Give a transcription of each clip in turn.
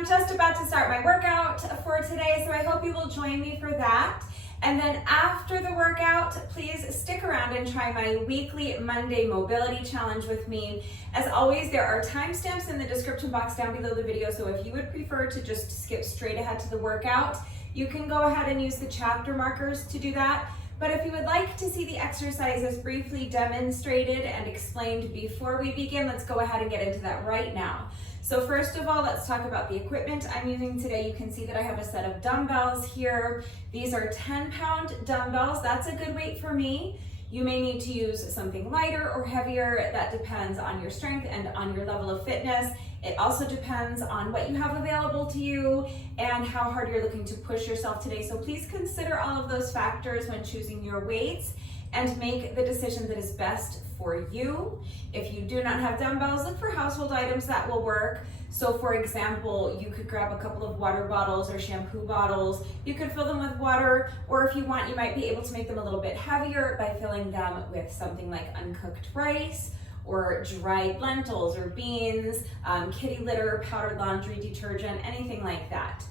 I'm just about to start my workout for today, so I hope you will join me for that. And then after the workout, please stick around and try my weekly Monday mobility challenge with me. As always, there are timestamps in the description box down below the video, so if you would prefer to just skip straight ahead to the workout, you can go ahead and use the chapter markers to do that. But if you would like to see the exercises briefly demonstrated and explained before we begin, let's go ahead and get into that right now. So first of all, let's talk about the equipment I'm using today. You can see that I have a set of dumbbells here. These are 10-pound dumbbells. That's a good weight for me. You may need to use something lighter or heavier. That depends on your strength and on your level of fitness. It also depends on what you have available to you and how hard you're looking to push yourself today. So please consider all of those factors when choosing your weights and make the decision that is best for you. If you do not have dumbbells, look for household items that will work. So for example, you could grab a couple of water bottles or shampoo bottles. You could fill them with water, or if you want, you might be able to make them a little bit heavier by filling them with something like uncooked rice or dried lentils or beans, kitty litter, powdered laundry detergent, anything like that.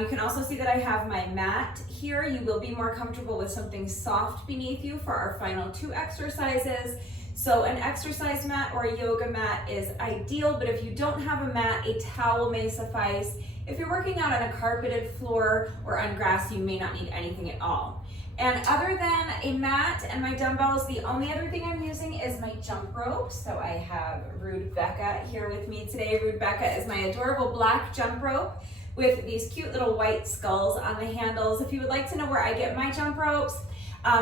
You can also see that I have my mat here. You will be more comfortable with something soft beneath you for our final 2 exercises. So an exercise mat or a yoga mat is ideal, but if you don't have a mat, a towel may suffice. If you're working out on a carpeted floor or on grass, you may not need anything at all. And other than a mat and my dumbbells, the only other thing I'm using is my jump rope. So I have Rude Becca here with me today. Rude Becca is my adorable black jump rope with these cute little white skulls on the handles. If you would like to know where I get my jump ropes,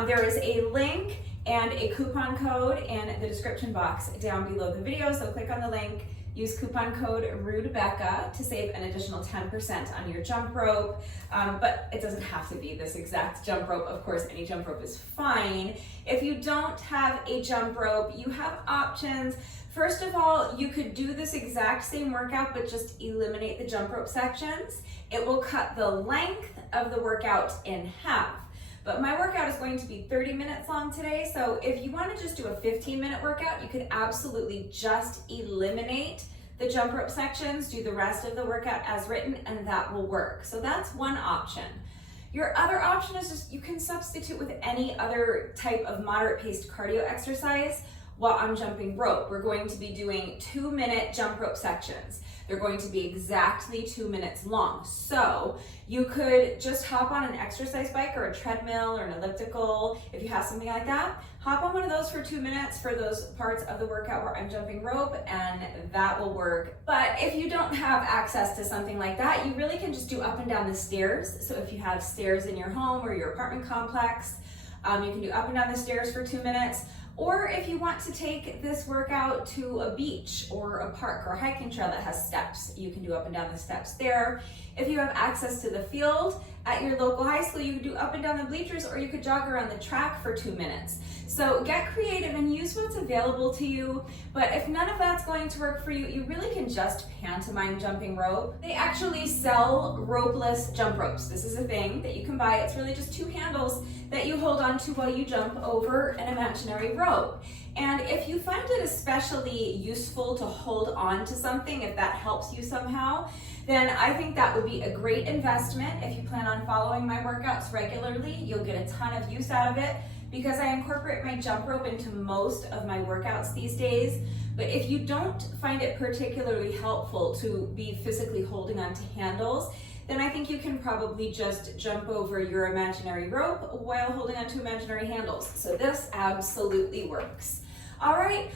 there is a link and a coupon code in the description box down below the video. So click on the link, use coupon code RUDEBECCA to save an additional 10% on your jump rope. But it doesn't have to be this exact jump rope. Of course, any jump rope is fine. If you don't have a jump rope, you have options. First of all, you could do this exact same workout, but just eliminate the jump rope sections. It will cut the length of the workout in half. But my workout is going to be 30 minutes long today, so if you want to just do a 15-minute workout, you could absolutely just eliminate the jump rope sections, do the rest of the workout as written, and that will work. So that's one option. Your other option is just you can substitute with any other type of moderate-paced cardio exercise while I'm jumping rope. We're going to be doing 2-minute jump rope sections. They're going to be exactly 2 minutes long. So you could just hop on an exercise bike or a treadmill or an elliptical. If you have something like that, hop on one of those for 2 minutes for those parts of the workout where I'm jumping rope, and that will work. But if you don't have access to something like that, you really can just do up and down the stairs. So if you have stairs in your home or your apartment complex, you can do up and down the stairs for 2 minutes. Or if you want to take this workout to a beach or a park or a hiking trail that has steps, you can do up and down the steps there. If you have access to the field at your local high school, you could do up and down the bleachers, or you could jog around the track for 2 minutes. So get creative and use what's available to you. But if none of that's going to work for you, you really can just pantomime jumping rope. They actually sell ropeless jump ropes. This is a thing that you can buy. It's really just 2 handles that you hold on to while you jump over an imaginary rope. And if you find it especially useful to hold on to something, if that helps you somehow, then I think that would be a great investment. If you plan on following my workouts regularly, you'll get a ton of use out of it because I incorporate my jump rope into most of my workouts these days. But if you don't find it particularly helpful to be physically holding onto handles, then I think you can probably just jump over your imaginary rope while holding onto imaginary handles. So this absolutely works. All right,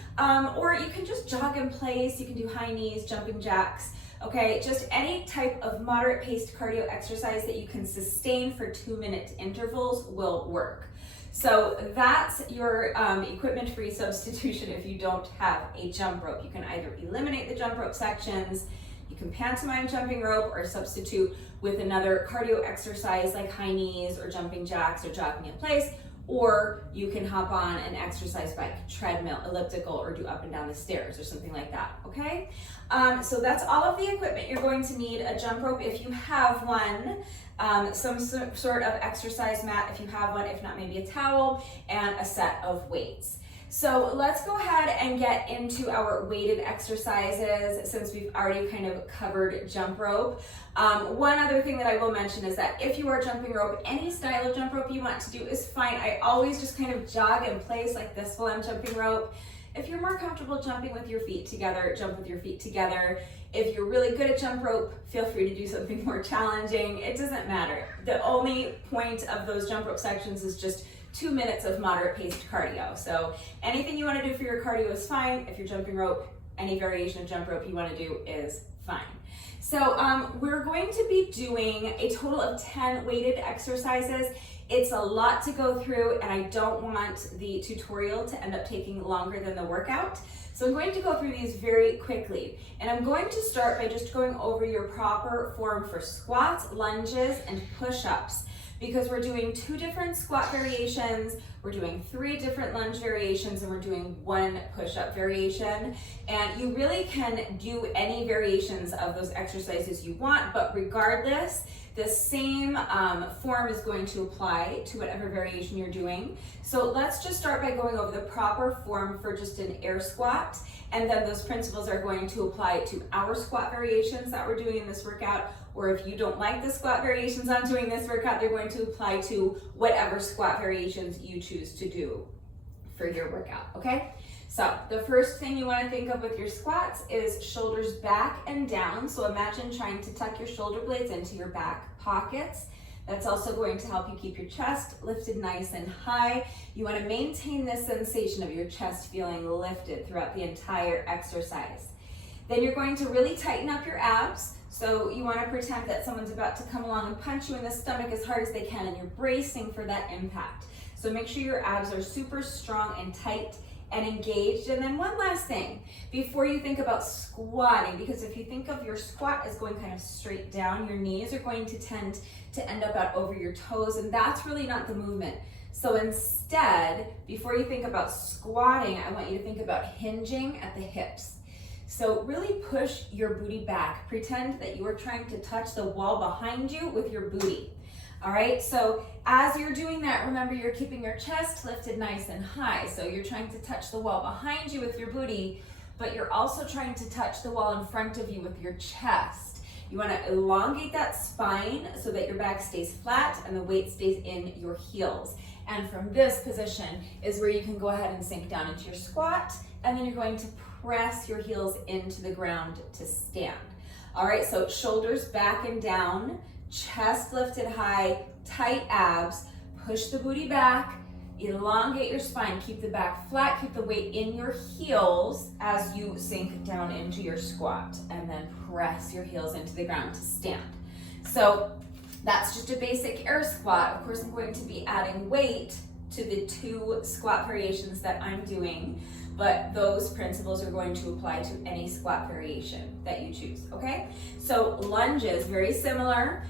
or you can just jog in place. You can do high knees, jumping jacks. Okay, just any type of moderate paced cardio exercise that you can sustain for 2-minute intervals will work. So that's your equipment-free substitution if you don't have a jump rope. You can either eliminate the jump rope sections, you can pantomime jumping rope, or substitute with another cardio exercise like high knees or jumping jacks or jogging in place, or you can hop on an exercise bike, treadmill, elliptical, or do up and down the stairs or something like that, okay? So that's all of the equipment. You're going to need a jump rope if you have one, some sort of exercise mat if you have one, if not maybe a towel, and a set of weights. So let's go ahead and get into our weighted exercises since we've already kind of covered jump rope. One other thing that I will mention is that if you are jumping rope, any style of jump rope you want to do is fine. I always just kind of jog in place like this while I'm jumping rope. If you're more comfortable jumping with your feet together, jump with your feet together. If you're really good at jump rope, feel free to do something more challenging. It doesn't matter. The only point of those jump rope sections is just 2 minutes of moderate paced cardio. So anything you want to do for your cardio is fine. If you're jumping rope, any variation of jump rope you want to do is fine. So we're going to be doing a total of 10 weighted exercises. It's a lot to go through and I don't want the tutorial to end up taking longer than the workout. So I'm going to go through these very quickly. And I'm going to start by just going over your proper form for squats, lunges, and push-ups, because we're doing 2 different squat variations, we're doing 3 different lunge variations, and we're doing 1 push-up variation. And you really can do any variations of those exercises you want, but regardless, the same form is going to apply to whatever variation you're doing. So let's just start by going over the proper form for just an air squat, and then those principles are going to apply to our squat variations that we're doing in this workout, or if you don't like the squat variations I'm doing this workout, they're going to apply to whatever squat variations you choose to do for your workout, okay? So the first thing you want to think of with your squats is shoulders back and down. So imagine trying to tuck your shoulder blades into your back pockets. That's also going to help you keep your chest lifted nice and high. You want to maintain this sensation of your chest feeling lifted throughout the entire exercise. Then you're going to really tighten up your abs. So you want to pretend that someone's about to come along and punch you in the stomach as hard as they can, and you're bracing for that impact. So make sure your abs are super strong and tight and engaged. And then one last thing, before you think about squatting, because if you think of your squat as going kind of straight down, your knees are going to tend to end up out over your toes, and that's really not the movement. So instead, before you think about squatting, I want you to think about hinging at the hips. So really push your booty back. Pretend that you are trying to touch the wall behind you with your booty. All right, so as you're doing that, remember you're keeping your chest lifted nice and high. So you're trying to touch the wall behind you with your booty, but you're also trying to touch the wall in front of you with your chest. You want to elongate that spine so that your back stays flat and the weight stays in your heels. And from this position is where you can go ahead and sink down into your squat, and then you're going to press your heels into the ground to stand. All right, so shoulders back and down, chest lifted high, tight abs, push the booty back, elongate your spine, keep the back flat, keep the weight in your heels as you sink down into your squat, and then press your heels into the ground to stand. So that's just a basic air squat. Of course, I'm going to be adding weight to the 2 squat variations that I'm doing, but those principles are going to apply to any squat variation that you choose, okay? So lunges, very similar.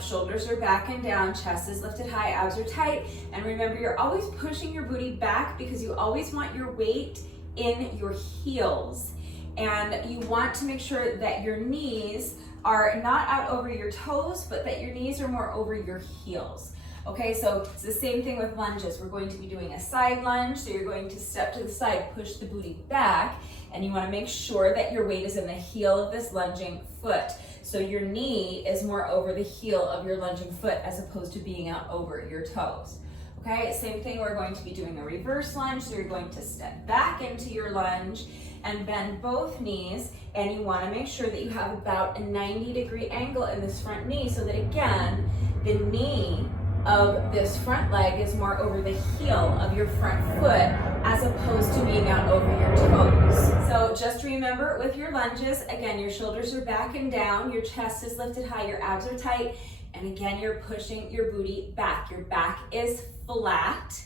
Shoulders are back and down, chest is lifted high, abs are tight, and remember you're always pushing your booty back because you always want your weight in your heels, and you want to make sure that your knees are not out over your toes, but that your knees are more over your heels. Okay, so it's the same thing with lunges. We're going to be doing a side lunge, so you're going to step to the side, push the booty back, and you want to make sure that your weight is in the heel of this lunging foot. So your knee is more over the heel of your lunging foot as opposed to being out over your toes. Okay, same thing, we're going to be doing a reverse lunge, so you're going to step back into your lunge and bend both knees, and you want to make sure that you have about a 90-degree angle in this front knee so that, again, the knee of this front leg is more over the heel of your front foot as opposed to being out over your toes. So just remember with your lunges, again, your shoulders are back and down, your chest is lifted high, your abs are tight, and again, you're pushing your booty back. Your back is flat,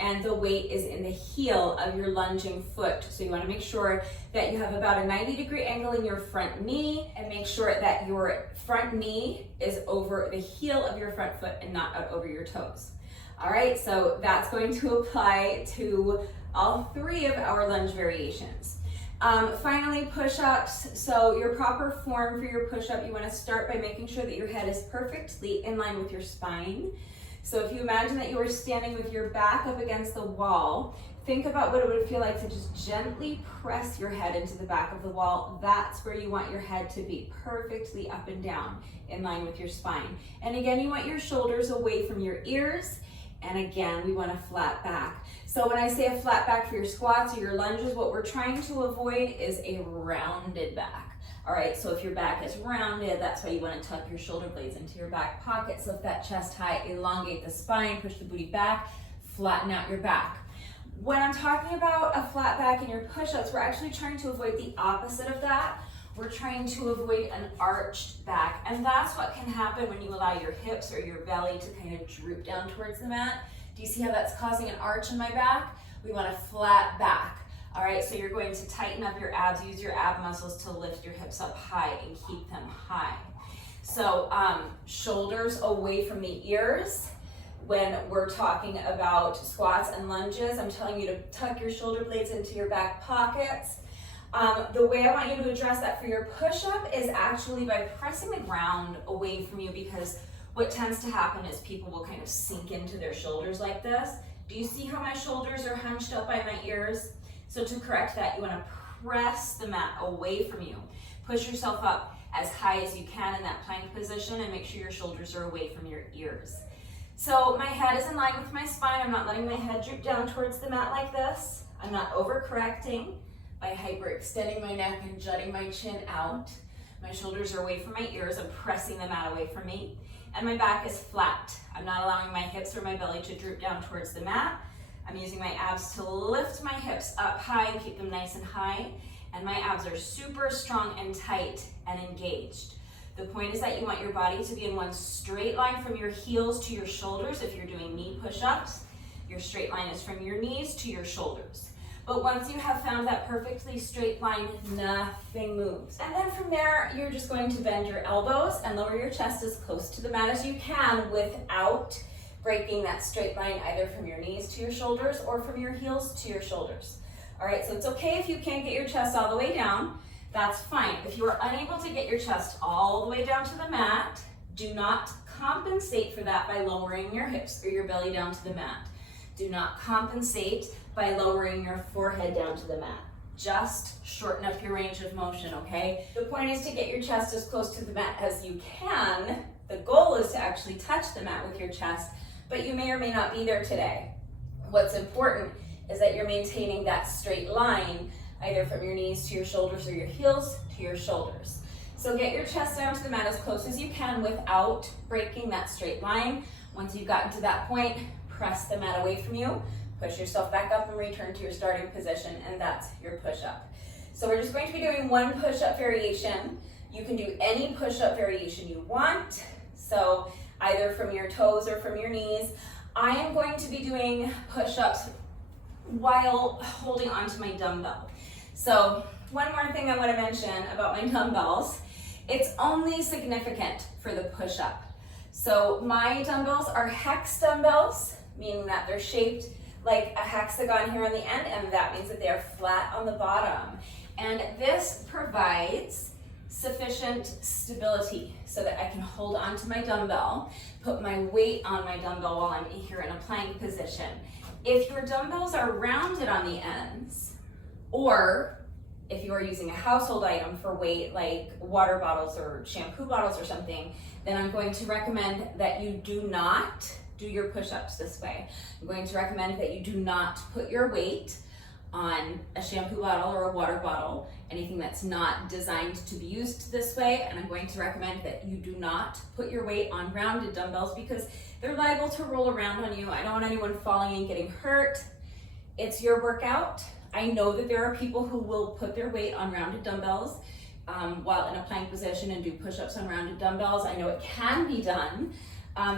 and the weight is in the heel of your lunging foot. So you want to make sure that you have about a 90-degree angle in your front knee, and make sure that your front knee is over the heel of your front foot and not out over your toes. All right, so that's going to apply to all 3 of our lunge variations. Finally, push-ups. So your proper form for your push-up, you want to start by making sure that your head is perfectly in line with your spine. So if you imagine that you are standing with your back up against the wall, think about what it would feel like to just gently press your head into the back of the wall. That's where you want your head to be, perfectly up and down in line with your spine. And again, you want your shoulders away from your ears. And again, we want a flat back. So when I say a flat back for your squats or your lunges, what we're trying to avoid is a rounded back. All right, so if your back is rounded, that's why you want to tuck your shoulder blades into your back pocket. So if that chest high, elongate the spine, push the booty back, flatten out your back. When I'm talking about a flat back in your push-ups, we're actually trying to avoid the opposite of that. We're trying to avoid an arched back. And that's what can happen when you allow your hips or your belly to kind of droop down towards the mat. Do you see how that's causing an arch in my back? We want a flat back. All right, so you're going to tighten up your abs, use your ab muscles to lift your hips up high and keep them high. So shoulders away from the ears. When we're talking about squats and lunges, I'm telling you to tuck your shoulder blades into your back pockets. The way I want you to address that for your push-up is actually by pressing the ground away from you, because what tends to happen is people will kind of sink into their shoulders like this. Do you see how my shoulders are hunched up by my ears? So to correct that, you want to press the mat away from you. Push yourself up as high as you can in that plank position and make sure your shoulders are away from your ears. So my head is in line with my spine. I'm not letting my head droop down towards the mat like this. I'm not overcorrecting by hyperextending my neck and jutting my chin out. My shoulders are away from my ears. I'm pressing the mat away from me. And my back is flat. I'm not allowing my hips or my belly to droop down towards the mat. I'm using my abs to lift my hips up high and keep them nice and high. And my abs are super strong and tight and engaged. The point is that you want your body to be in one straight line from your heels to your shoulders. If you're doing knee push-ups, your straight line is from your knees to your shoulders. But once you have found that perfectly straight line, nothing moves. And then from there, you're just going to bend your elbows and lower your chest as close to the mat as you can without breaking that straight line either from your knees to your shoulders or from your heels to your shoulders. All right, so it's okay if you can't get your chest all the way down. That's fine. If you are unable to get your chest all the way down to the mat, do not compensate for that by lowering your hips or your belly down to the mat. Do not compensate by lowering your forehead down to the mat. Just shorten up your range of motion, okay? The point is to get your chest as close to the mat as you can. The goal is to actually touch the mat with your chest, but you may or may not be there today. What's important is that you're maintaining that straight line either from your knees to your shoulders or your heels to your shoulders. So get your chest down to the mat as close as you can without breaking that straight line. Once you've gotten to that point, press the mat away from you, push yourself back up and return to your starting position, and that's your push-up. So we're just going to be doing one push-up variation. You can do any push-up variation you want, so either from your toes or from your knees. I am going to be doing push-ups while holding onto my dumbbell. So one more thing I want to mention about my dumbbells, it's only significant for the push-up. So my dumbbells are hex dumbbells, meaning that they're shaped like a hexagon here on the end, and that means that they are flat on the bottom. And this provides sufficient stability so that I can hold onto my dumbbell, put my weight on my dumbbell while I'm here in a plank position. If your dumbbells are rounded on the ends, or if you are using a household item for weight like water bottles or shampoo bottles or something, then I'm going to recommend that you do not do your push-ups this way. I'm going to recommend that you do not put your weight on a shampoo bottle or a water bottle, anything that's not designed to be used this way. And I'm going to recommend that you do not put your weight on rounded dumbbells because they're liable to roll around on you. I don't want anyone falling and getting hurt. It's your workout. I know that there are people who will put their weight on rounded dumbbells while in a plank position and do push-ups on rounded dumbbells. I know it can be done.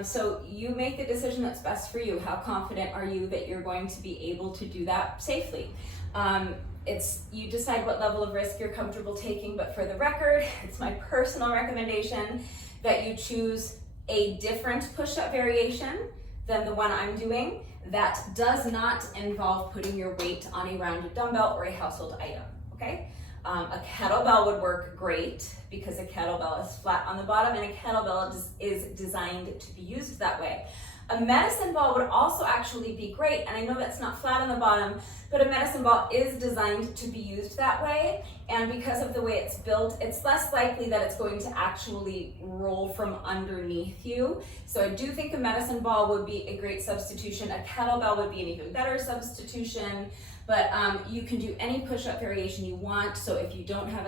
So you make the decision that's best for you. How confident are you that you're going to be able to do that safely? You decide what level of risk you're comfortable taking, but for the record, it's my personal recommendation that you choose a different push-up variation than the one I'm doing that does not involve putting your weight on a rounded dumbbell or a household item, okay? A kettlebell would work great because a kettlebell is flat on the bottom and a kettlebell is designed to be used that way. A medicine ball would also actually be great, and I know that's not flat on the bottom, but a medicine ball is designed to be used that way, and because of the way it's built, it's less likely that it's going to actually roll from underneath you. So I do think a medicine ball would be a great substitution. A kettlebell would be an even better substitution, but you can do any push-up variation you want. So if you don't have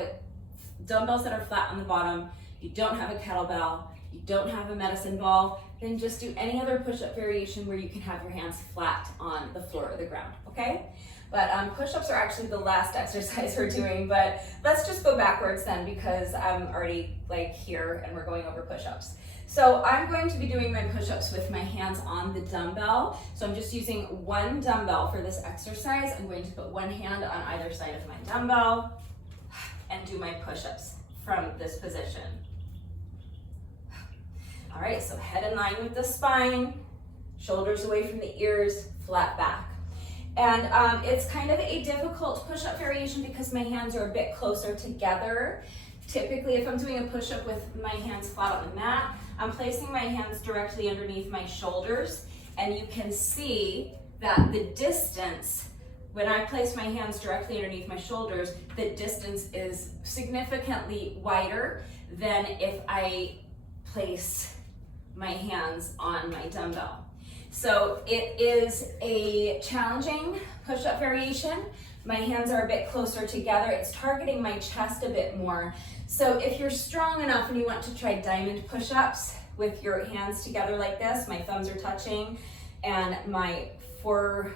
dumbbells that are flat on the bottom, you don't have a kettlebell, you don't have a medicine ball, then just do any other push-up variation where you can have your hands flat on the floor or the ground, okay? But push-ups are actually the last exercise we're doing, but let's just go backwards then because I'm already like here and we're going over push-ups. So I'm going to be doing my push-ups with my hands on the dumbbell. So I'm just using one dumbbell for this exercise. I'm going to put one hand on either side of my dumbbell and do my push-ups from this position. All right, so head in line with the spine, shoulders away from the ears, flat back. And it's kind of a difficult push-up variation because my hands are a bit closer together. Typically, if I'm doing a push-up with my hands flat on the mat, I'm placing my hands directly underneath my shoulders, and you can see that the distance, when I place my hands directly underneath my shoulders, the distance is significantly wider than if I place my hands on my dumbbell. So it is a challenging push-up variation. My hands are a bit closer together. It's targeting my chest a bit more. So if you're strong enough and you want to try diamond push-ups with your hands together like this, my thumbs are touching, and my forefinger,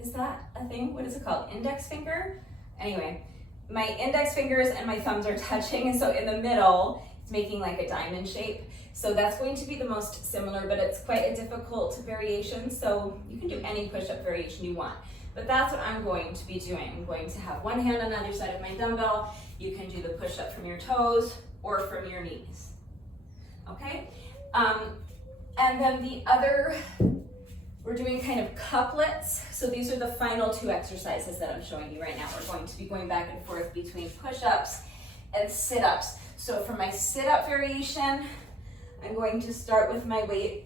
is that a thing? What is it called? Index finger? Anyway, my index fingers and my thumbs are touching, and so in the middle, it's making like a diamond shape. So that's going to be the most similar, but it's quite a difficult variation, so you can do any push-up variation you want. But that's what I'm going to be doing. I'm going to have one hand on either side of my dumbbell. You can do the push-up from your toes or from your knees, okay? And then the other, we're doing kind of couplets. So these are the final two exercises that I'm showing you right now. We're going to be going back and forth between push-ups and sit-ups. So for my sit-up variation, I'm going to start with my weight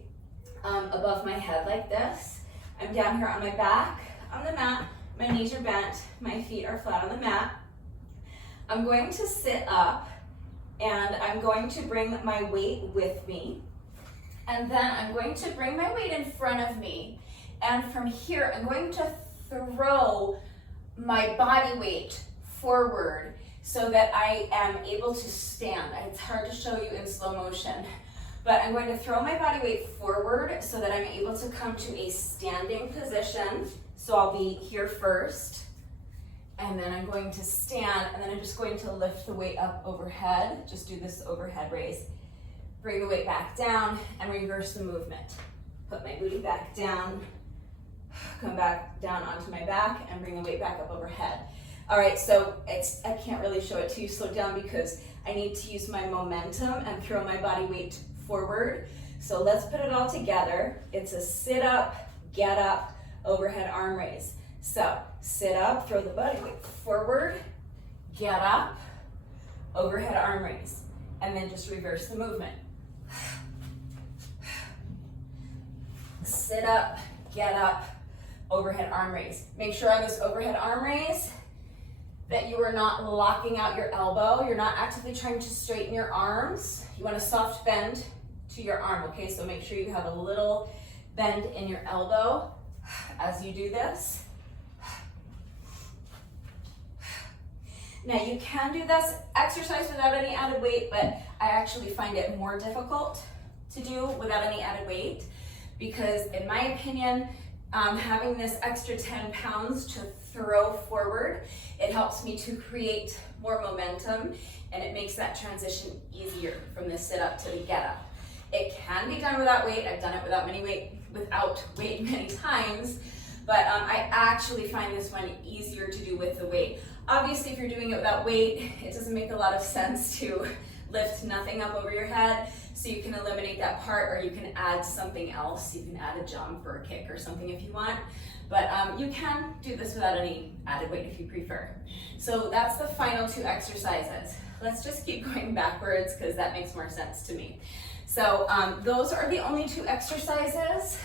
above my head like this. I'm down here on my back on the mat. My knees are bent. My feet are flat on the mat. I'm going to sit up and I'm going to bring my weight with me. And then I'm going to bring my weight in front of me. And from here, I'm going to throw my body weight forward so that I am able to stand. It's hard to show you in slow motion, but I'm going to throw my body weight forward so that I'm able to come to a standing position. So I'll be here first, and then I'm going to stand, and then I'm just going to lift the weight up overhead. Just do this overhead raise. Bring the weight back down and reverse the movement. Put my booty back down, come back down onto my back and bring the weight back up overhead. All right, so I can't really show it to you slow down because I need to use my momentum and throw my body weight forward. So let's put it all together. It's a sit up, get up, overhead arm raise. So sit up, throw the body weight forward, get up, overhead arm raise, and then just reverse the movement. Sit up, get up, overhead arm raise. Make sure on this overhead arm raise that you are not locking out your elbow. You're not actively trying to straighten your arms. You want a soft bend to your arm, okay? So make sure you have a little bend in your elbow as you do this. Now you can do this exercise without any added weight, but I actually find it more difficult to do without any added weight because in my opinion, having this extra 10 pounds to throw forward, it helps me to create more momentum and it makes that transition easier from the sit up to the get up. It can be done without weight. I've done it without weight many times, but I actually find this one easier to do with the weight. Obviously, if you're doing it without weight, it doesn't make a lot of sense to lift nothing up over your head, so you can eliminate that part, or you can add something else. You can add a jump or a kick or something if you want, but you can do this without any added weight if you prefer. So that's the final 2 exercises. Let's just keep going backwards because that makes more sense to me. So those are the only 2 exercises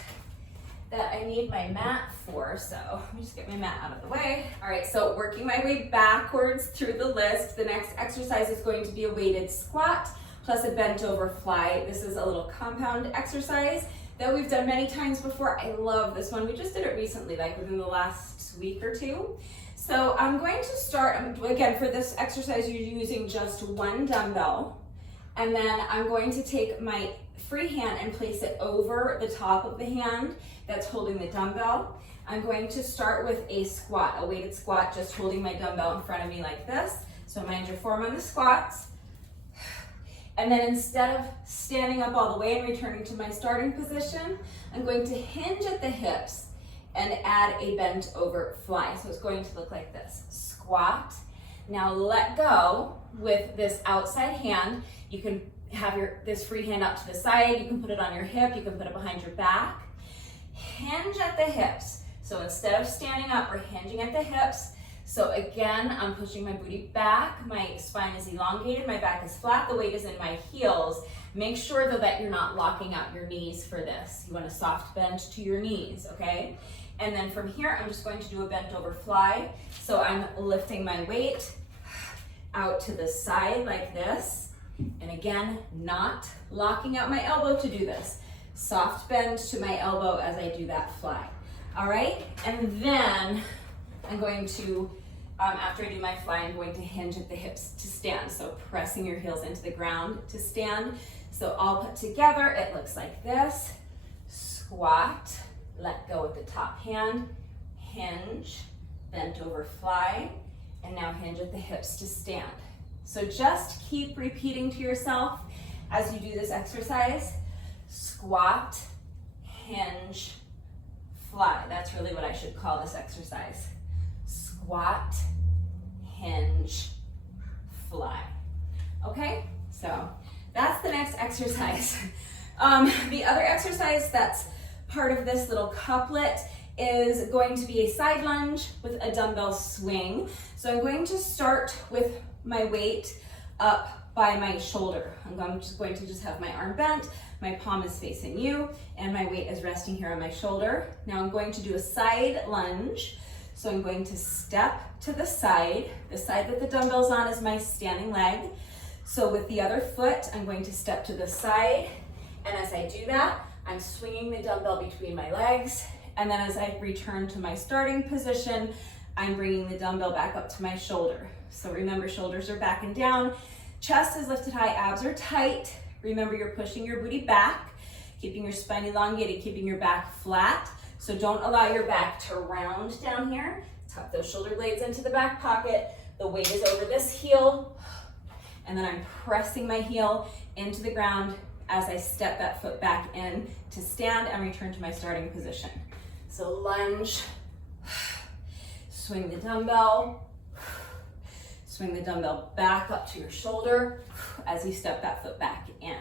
that I need my mat for, so let me just get my mat out of the way. All right, so working my way backwards through the list, the next exercise is going to be a weighted squat plus a bent over fly. This is a little compound exercise that we've done many times before. I love this one. We just did it recently, like within the last week or 2. So I'm going to start, again, for this exercise, you're using just 1 dumbbell, and then I'm going to take my free hand and place it over the top of the hand that's holding the dumbbell. I'm going to start with a squat, a weighted squat, just holding my dumbbell in front of me like this. So mind your form on the squats. And then instead of standing up all the way and returning to my starting position, I'm going to hinge at the hips and add a bent over fly. So it's going to look like this, squat. Now let go with this outside hand. You can have this free hand out to the side, you can put it on your hip, you can put it behind your back. Hinge at the hips. So instead of standing up, we're hinging at the hips. So again, I'm pushing my booty back, my spine is elongated, my back is flat, the weight is in my heels. Make sure though that you're not locking out your knees for this. You want a soft bend to your knees, okay? And then from here, I'm just going to do a bent over fly. So I'm lifting my weight out to the side like this. And again, not locking out my elbow to do this. Soft bend to my elbow as I do that fly. All right, and then I'm going to, after I do my fly, I'm going to hinge at the hips to stand. So pressing your heels into the ground to stand. So all put together, it looks like this. Squat, let go with the top hand, hinge, bent over fly, and now hinge at the hips to stand. So just keep repeating to yourself as you do this exercise. Squat, hinge, fly. That's really what I should call this exercise. Squat, hinge, fly. Okay, so that's the next exercise. The other exercise that's part of this little couplet is going to be a side lunge with a dumbbell swing. So I'm going to start with my weight up by my shoulder. I'm just going to have my arm bent, my palm is facing you, and my weight is resting here on my shoulder. Now I'm going to do a side lunge. So I'm going to step to the side. The side that the dumbbell's on is my standing leg. So with the other foot, I'm going to step to the side. And as I do that, I'm swinging the dumbbell between my legs. And then as I return to my starting position, I'm bringing the dumbbell back up to my shoulder. So remember, shoulders are back and down. Chest is lifted high, abs are tight. Remember, you're pushing your booty back, keeping your spine elongated, keeping your back flat. So don't allow your back to round down here. Tuck those shoulder blades into the back pocket. The weight is over this heel. And then I'm pressing my heel into the ground as I step that foot back in to stand and return to my starting position. So lunge, swing the dumbbell, swing the dumbbell back up to your shoulder as you step that foot back in.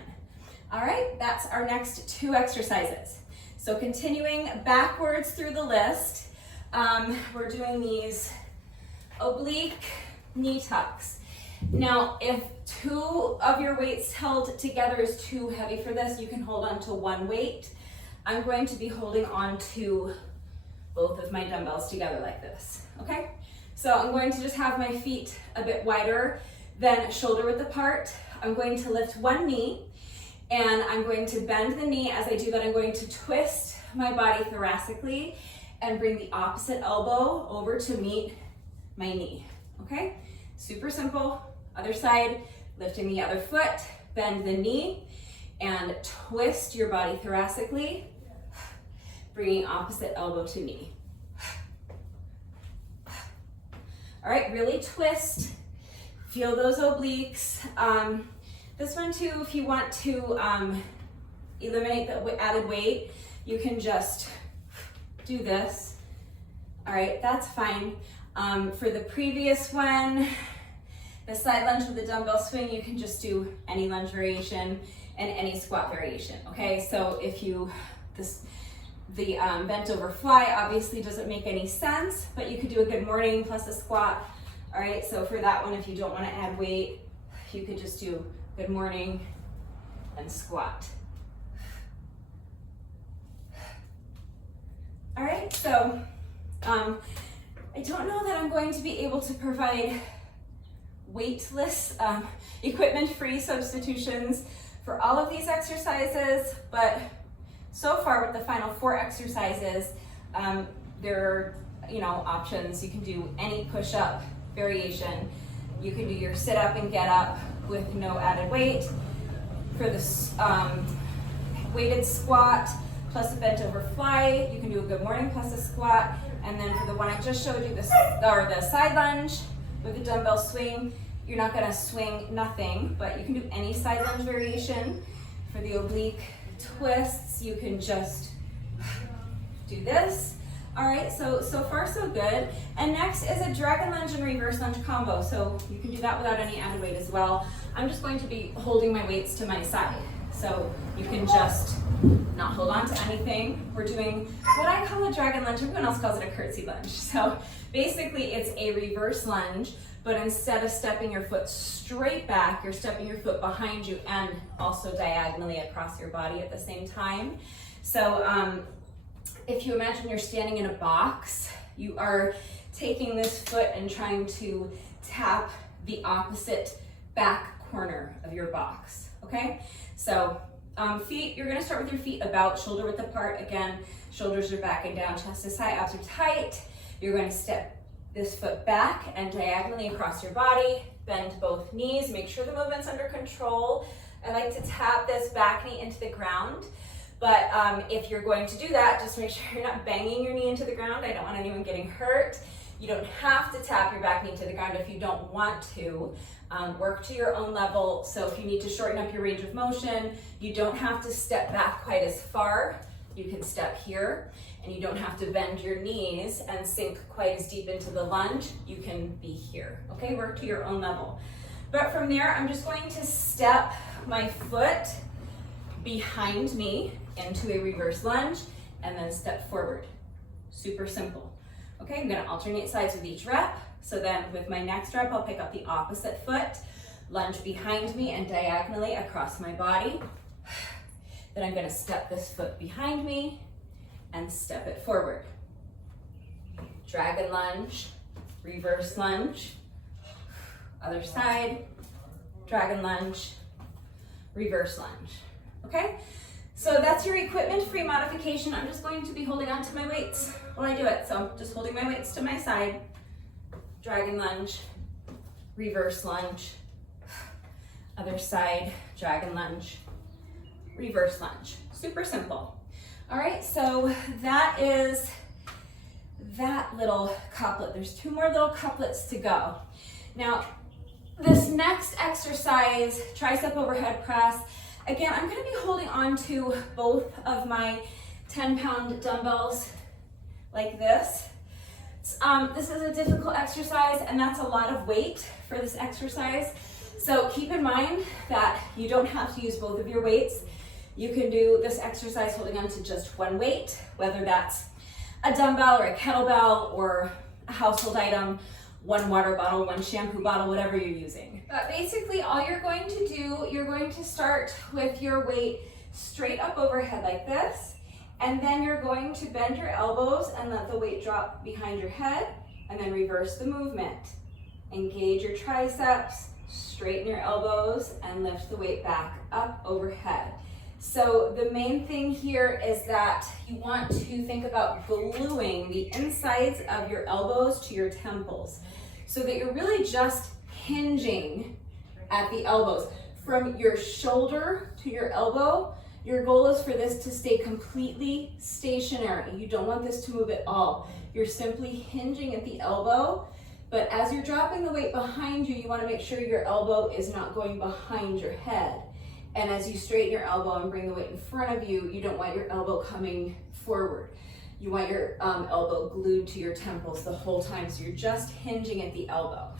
All right, that's our next 2 exercises. So continuing backwards through the list, we're doing these oblique knee tucks. Now, if 2 of your weights held together is too heavy for this, you can hold on to 1 weight. I'm going to be holding on to both of my dumbbells together like this, okay? So I'm going to just have my feet a bit wider than shoulder width apart. I'm going to lift 1 knee, and I'm going to bend the knee. As I do that, I'm going to twist my body thoracically and bring the opposite elbow over to meet my knee, okay? Super simple. Other side, lifting the other foot, bend the knee, and twist your body thoracically, bringing opposite elbow to knee. All right, really twist. Feel those obliques. This one too, if you want to eliminate the added weight, you can just do this. All right, that's fine. For the previous one, The side lunge with the dumbbell swing, you can just do any lunge variation and any squat variation, okay? So if you, the bent over fly obviously doesn't make any sense, but you could do a good morning plus a squat. All right, so for that one, if you don't want to add weight, you could just do good morning and squat. All right, so I don't know that I'm going to be able to provide weightless, equipment-free substitutions for all of these exercises, but so far with the final 4 exercises, there are, options. You can do any push-up variation. You can do your sit-up and get-up with no added weight. For this weighted squat plus a bent over fly, you can do a good morning plus a squat. And then for the one I just showed you, the side lunge with the dumbbell swing, you're not gonna swing nothing, but you can do any side lunge variation. For the oblique twists, you can just do this. All right, so far so good. And next is a dragon lunge and reverse lunge combo. So you can do that without any added weight as well. I'm just going to be holding my weights to my side. So you can just not hold on to anything. We're doing what I call a dragon lunge. Everyone else calls it a curtsy lunge. So basically it's a reverse lunge, but instead of stepping your foot straight back, you're stepping your foot behind you and also diagonally across your body at the same time. So if you imagine you're standing in a box, you are taking this foot and trying to tap the opposite back corner of your box, okay? So feet, you're gonna start with your feet about shoulder width apart. Again, shoulders are back and down, chest is high, abs are tight. You're going to step this foot back and diagonally across your body, bend both knees, make sure the movement's under control. I like to tap this back knee into the ground, but if you're going to do that, just make sure you're not banging your knee into the ground. I don't want anyone getting hurt. You don't have to tap your back knee to the ground if you don't want to. Work to your own level. So if you need to shorten up your range of motion, you don't have to step back quite as far. You can step here, and you don't have to bend your knees and sink quite as deep into the lunge. You can be here, okay? Work to your own level. But from there, I'm just going to step my foot behind me into a reverse lunge and then step forward. Super simple. Okay, I'm gonna alternate sides with each rep. So then with my next rep, I'll pick up the opposite foot, lunge behind me and diagonally across my body. Then I'm gonna step this foot behind me and step it forward. Dragon lunge, reverse lunge, other side, dragon lunge, reverse lunge, okay? So that's your equipment-free modification. I'm just going to be holding on to my weights while I do it. So I'm just holding my weights to my side, dragon lunge, reverse lunge, other side, dragon lunge, reverse lunge. Super simple. All right, so that is that little couplet. There's 2 more little couplets to go. Now, this next exercise, tricep overhead press, again, I'm gonna be holding on to both of my 10-pound dumbbells like this. This is a difficult exercise, and that's a lot of weight for this exercise. So keep in mind that you don't have to use both of your weights. You can do this exercise holding on to just one weight, whether that's a dumbbell or a kettlebell or a household item, 1 water bottle, 1 shampoo bottle, whatever you're using. But basically all you're going to do, you're going to start with your weight straight up overhead like this, and then you're going to bend your elbows and let the weight drop behind your head, and then reverse the movement. Engage your triceps, straighten your elbows, and lift the weight back up overhead. So the main thing here is that you want to think about gluing the insides of your elbows to your temples so that you're really just hinging at the elbows. From your shoulder to your elbow, your goal is for this to stay completely stationary. You don't want this to move at all. You're simply hinging at the elbow, but as you're dropping the weight behind you, you want to make sure your elbow is not going behind your head. And as you straighten your elbow and bring the weight in front of you, you don't want your elbow coming forward. You want your elbow glued to your temples the whole time, so you're just hinging at the elbow.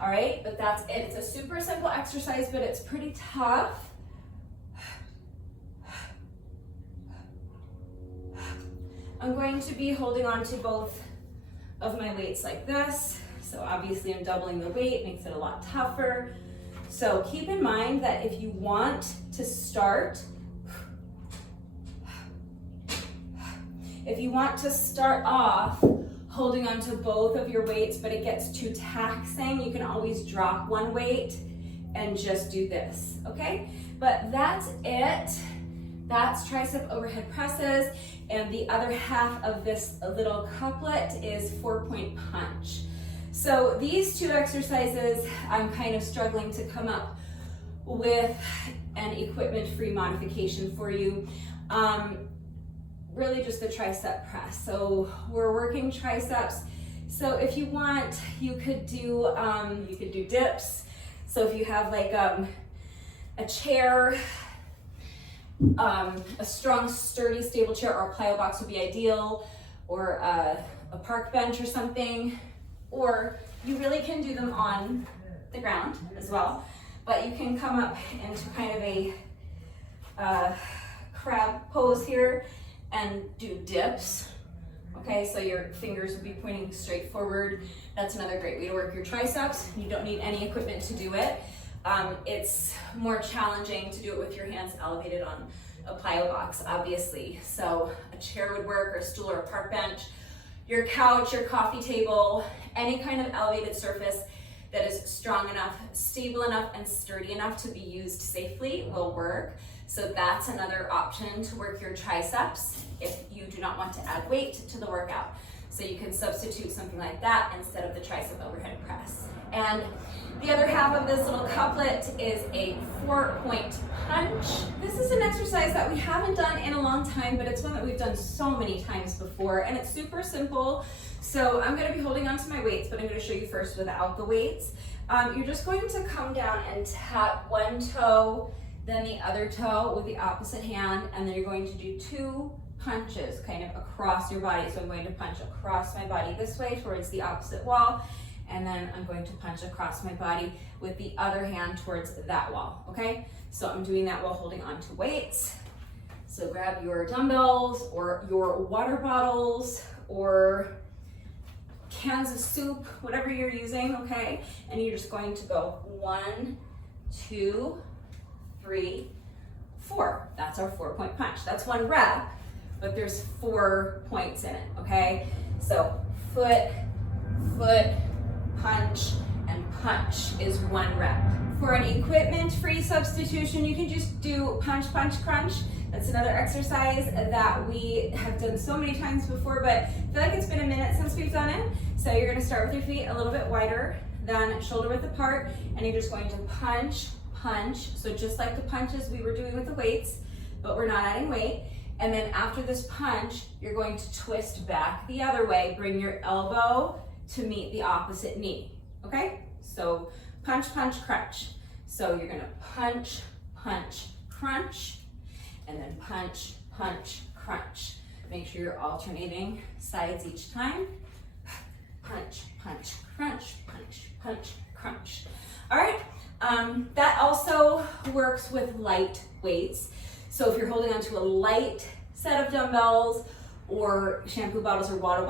All right, but that's it. It's a super simple exercise, but it's pretty tough. I'm going to be holding on to both of my weights like this. So obviously I'm doubling the weight, makes it a lot tougher. So keep in mind that if you want to start off holding on to both of your weights, but it gets too taxing, you can always drop one weight and just do this, okay? But that's it. That's tricep overhead presses. And the other half of this little couplet is 4-point punch. So these two exercises, I'm kind of struggling to come up with an equipment-free modification for you. Really just the tricep press. So we're working triceps. So if you want, you could do dips. So if you have like a chair, a strong, sturdy, stable chair, or a plyo box would be ideal, or a park bench or something. Or you really can do them on the ground as well, but you can come up into kind of a crab pose here and do dips. Okay, so your fingers would be pointing straight forward. That's another great way to work your triceps. You don't need any equipment to do it. It's more challenging to do it with your hands elevated on a plyo box, obviously. So a chair would work, or a stool, or a park bench. Your couch, your coffee table, any kind of elevated surface that is strong enough, stable enough, and sturdy enough to be used safely will work. So that's another option to work your triceps if you do not want to add weight to the workout. So you can substitute something like that instead of the tricep overhead press. And the other half of this little couplet is a 4-point punch. This is an exercise that we haven't done in a long time, but it's one that we've done so many times before, and it's super simple. So I'm gonna be holding onto my weights, but I'm gonna show you first without the weights. You're just going to come down and tap one toe, then the other toe with the opposite hand, and then you're going to do 2 punches kind of across your body. So I'm going to punch across my body this way towards the opposite wall, and then I'm going to punch across my body with the other hand towards that wall, okay? So I'm doing that while holding onto weights. So grab your dumbbells or your water bottles or cans of soup, whatever you're using, okay? And you're just going to go 1, 2, 3, 4. That's our 4-point punch. That's 1 rep, but there's 4 points in it, okay? So foot, punch, and punch is 1 rep. For an equipment-free substitution, you can just do punch, punch, crunch. That's another exercise that we have done so many times before, but I feel like it's been a minute since we've done it. So you're gonna start with your feet a little bit wider, then shoulder width apart, and you're just going to punch, punch. So just like the punches we were doing with the weights, but we're not adding weight. And then after this punch, you're going to twist back the other way. Bring your elbow to meet the opposite knee, okay? So punch, punch, crunch. So you're gonna punch, punch, crunch, and then punch, punch, crunch. Make sure you're alternating sides each time. Punch, punch, crunch, punch, punch, crunch. All right, that also works with light weights. So if you're holding onto a light set of dumbbells or shampoo bottles or water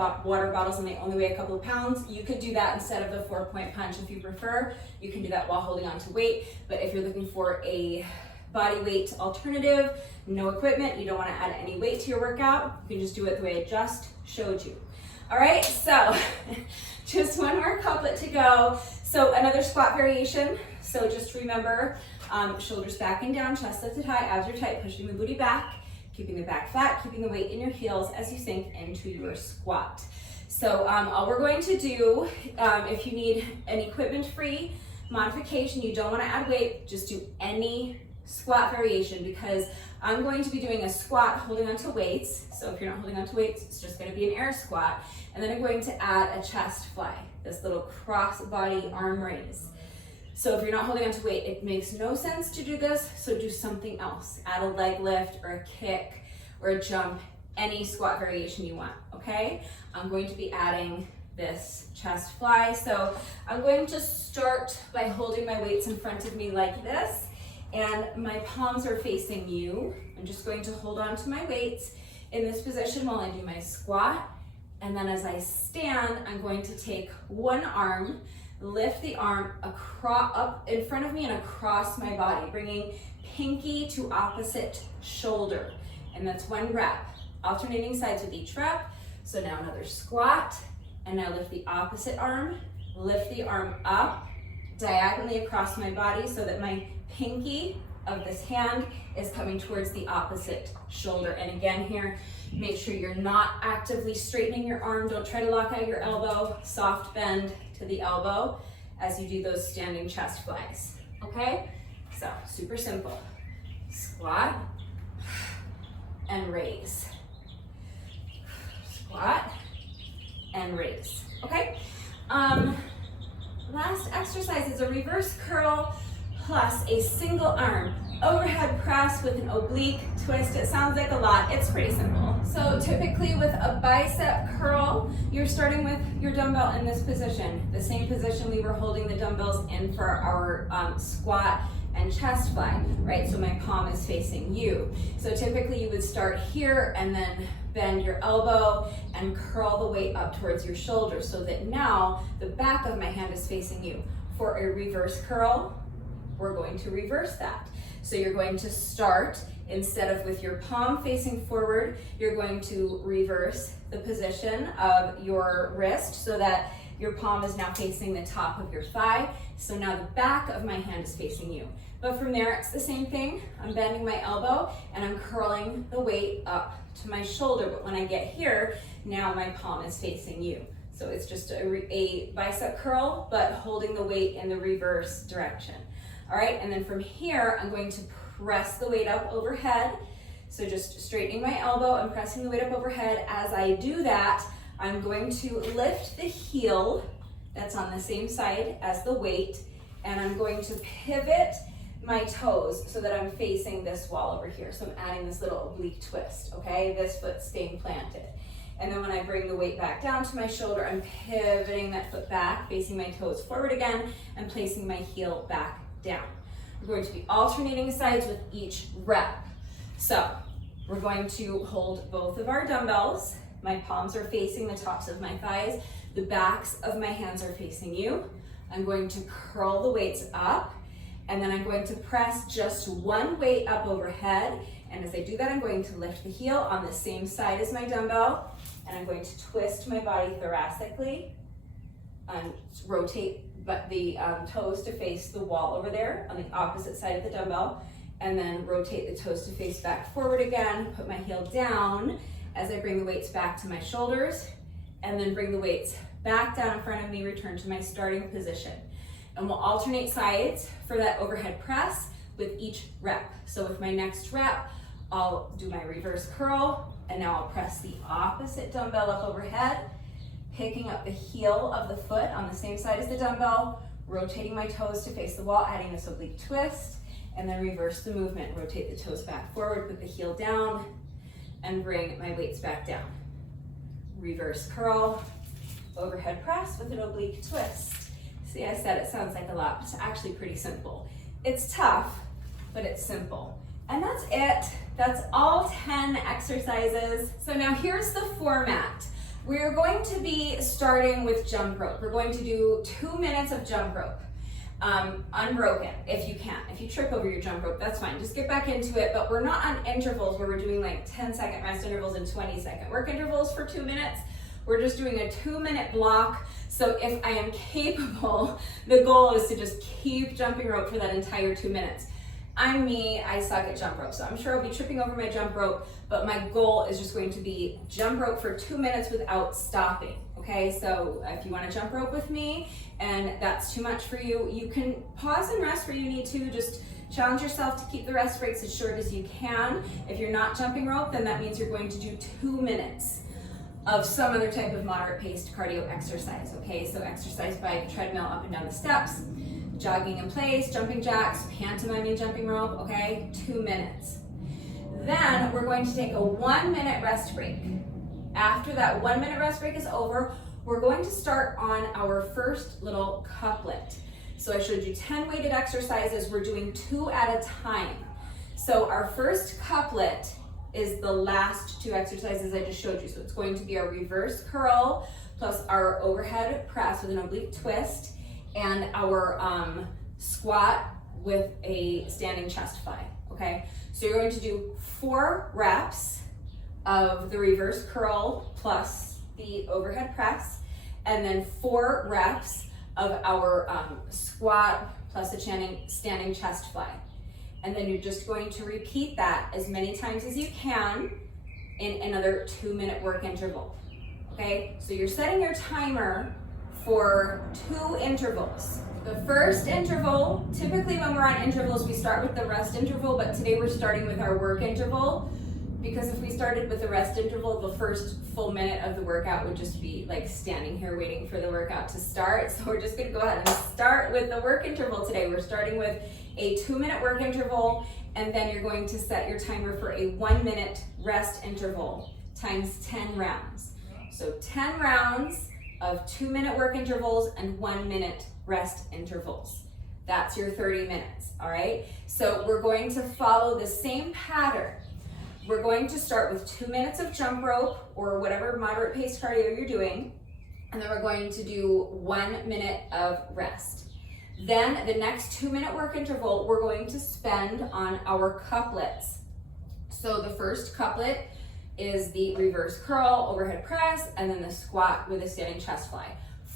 bottles and they only weigh a couple of pounds, you could do that instead of the 4-point punch if you prefer. You can do that while holding onto weight. But if you're looking for a body weight alternative, no equipment, you don't want to add any weight to your workout, you can just do it the way I just showed you. All right, so just 1 more couplet to go. So another squat variation. So just remember, shoulders back and down, chest lifted high, abs are tight, pushing the booty back, keeping the back flat, keeping the weight in your heels as you sink into your squat. So all we're going to do, if you need an equipment-free modification, you don't want to add weight, just do any squat variation, because I'm going to be doing a squat holding onto weights. So if you're not holding onto weights, it's just going to be an air squat. And then I'm going to add a chest fly, this little cross body arm raise. So if you're not holding onto weight, it makes no sense to do this, so do something else. Add a leg lift or a kick or a jump, any squat variation you want, okay? I'm going to be adding this chest fly. So I'm going to start by holding my weights in front of me like this, and my palms are facing you. I'm just going to hold on to my weights in this position while I do my squat. And then as I stand, I'm going to take one arm, lift the arm up in front of me and across my body, bringing pinky to opposite shoulder. And that's one rep, alternating sides with each rep. So now another squat, and now lift the opposite arm, lift the arm up diagonally across my body so that my pinky of this hand is coming towards the opposite shoulder. And again here, make sure you're not actively straightening your arm. Don't try to lock out your elbow. Soft bend to the elbow as you do those standing chest flies, okay? So, super simple. Squat and raise. Squat and raise, okay? Last exercise is a reverse curl plus a single arm overhead press with an oblique twist. It sounds like a lot, it's pretty simple. So typically with a bicep curl, you're starting with your dumbbell in this position, the same position we were holding the dumbbells in for our squat and chest fly, right? So my palm is facing you. So typically you would start here and then bend your elbow and curl the weight up towards your shoulder so that now the back of my hand is facing you. For a reverse curl, we're going to reverse that. So you're going to start, instead of with your palm facing forward, you're going to reverse the position of your wrist so that your palm is now facing the top of your thigh. So now the back of my hand is facing you. But from there, it's the same thing. I'm bending my elbow and I'm curling the weight up to my shoulder. But when I get here, now my palm is facing you. So it's just a bicep curl, but holding the weight in the reverse direction. All right, and then from here, I'm going to press the weight up overhead. So just straightening my elbow and pressing the weight up overhead. As I do that, I'm going to lift the heel that's on the same side as the weight, and I'm going to pivot my toes so that I'm facing this wall over here. So I'm adding this little oblique twist, okay? This foot staying planted. And then when I bring the weight back down to my shoulder, I'm pivoting that foot back, facing my toes forward again, and placing my heel back down. We're going to be alternating sides with each rep. So we're going to hold both of our dumbbells. My palms are facing the tops of my thighs. The backs of my hands are facing you. I'm going to curl the weights up, and then I'm going to press just one weight up overhead. And as I do that, I'm going to lift the heel on the same side as my dumbbell, and I'm going to twist my body thoracically and rotate the toes to face the wall over there on the opposite side of the dumbbell, and then rotate the toes to face back forward again, put my heel down as I bring the weights back to my shoulders, and then bring the weights back down in front of me, return to my starting position. And we'll alternate sides for that overhead press with each rep. So with my next rep, I'll do my reverse curl, and now I'll press the opposite dumbbell up overhead, picking up the heel of the foot on the same side as the dumbbell, rotating my toes to face the wall, adding this oblique twist, and then reverse the movement. Rotate the toes back forward, put the heel down, and bring my weights back down. Reverse curl, overhead press with an oblique twist. See, I said it sounds like a lot, but it's actually pretty simple. It's tough, but it's simple. And that's it. That's all 10 exercises. So now here's the format. We're going to be starting with jump rope. We're going to do 2 minutes of jump rope, unbroken if you can. If you trip over your jump rope, that's fine. Just get back into it, but we're not on intervals where we're doing like 10-second rest intervals and 20-second work intervals for 2 minutes. We're just doing a 2-minute block. So if I am capable, the goal is to just keep jumping rope for that entire 2 minutes. I'm me, I suck at jump rope, so I'm sure I'll be tripping over my jump rope, but my goal is just going to be jump rope for 2 minutes without stopping, okay? So if you want to jump rope with me and that's too much for you, you can pause and rest where you need to. Just challenge yourself to keep the rest breaks as short as you can. If you're not jumping rope, then that means you're going to do 2 minutes of some other type of moderate paced cardio exercise, okay? So exercise by the treadmill up and down the steps, jogging in place, jumping jacks, pantomiming jumping rope, okay? 2 minutes. Then we're going to take a 1 minute rest break. After that 1 minute rest break is over, we're going to start on our first little couplet. So I showed you 10 weighted exercises. We're doing 2 at a time. So our first couplet is the last 2 exercises I just showed you. So it's going to be our reverse curl plus our overhead press with an oblique twist and our squat with a standing chest fly, okay? So you're going to do 4 reps of the reverse curl plus the overhead press, and then 4 reps of our squat plus a standing chest fly. And then you're just going to repeat that as many times as you can in another 2-minute work interval, okay? So you're setting your timer for 2 intervals. The first interval, typically when we're on intervals, we start with the rest interval, but today we're starting with our work interval, because if we started with the rest interval, the first full minute of the workout would just be like standing here waiting for the workout to start. So we're just gonna go ahead and start with the work interval today. We're starting with a 2-minute work interval, and then you're going to set your timer for a 1-minute rest interval times 10 rounds. So 10 rounds of 2-minute work intervals and 1-minute rest intervals. That's your 30 minutes, all right? So we're going to follow the same pattern. We're going to start with 2 minutes of jump rope or whatever moderate pace cardio you're doing, and then we're going to do 1 minute of rest. Then the next 2-minute work interval, we're going to spend on our couplets. So the first couplet is the reverse curl, overhead press, and then the squat with a standing chest fly.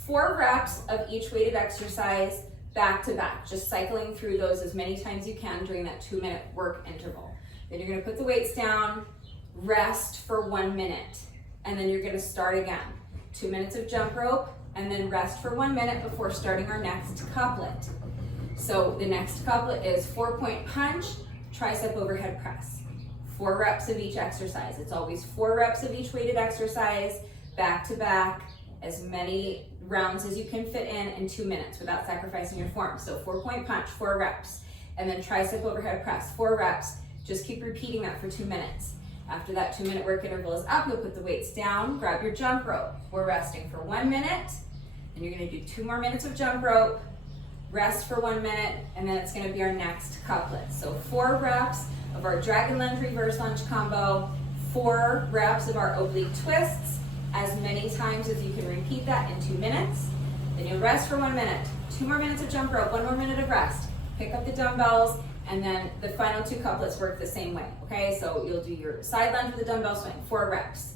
4 reps of each weighted exercise back to back, just cycling through those as many times you can during that 2-minute work interval. Then you're gonna put the weights down, rest for 1 minute, and then you're gonna start again. 2 minutes of jump rope, and then rest for 1 minute before starting our next couplet. So the next couplet is 4-point punch, tricep overhead press. 4 reps of each exercise. It's always 4 reps of each weighted exercise, back to back, as many rounds as you can fit in 2 minutes without sacrificing your form. So 4-point punch, 4 reps, and then tricep overhead press, 4 reps. Just keep repeating that for 2 minutes. After that 2-minute work interval is up, you'll put the weights down, grab your jump rope. We're resting for 1 minute, and you're gonna do 2 more minutes of jump rope, rest for 1 minute, and then it's gonna be our next couplet. So 4 reps of our dragon lunge, reverse lunge combo, 4 reps of our oblique twists, as many times as you can repeat that in 2 minutes. Then you'll rest for 1 minute, 2 more minutes of jump rope, 1 more minute of rest. Pick up the dumbbells, and then the final 2 couplets work the same way, okay? So you'll do your side lunge with the dumbbell swing, 4 reps.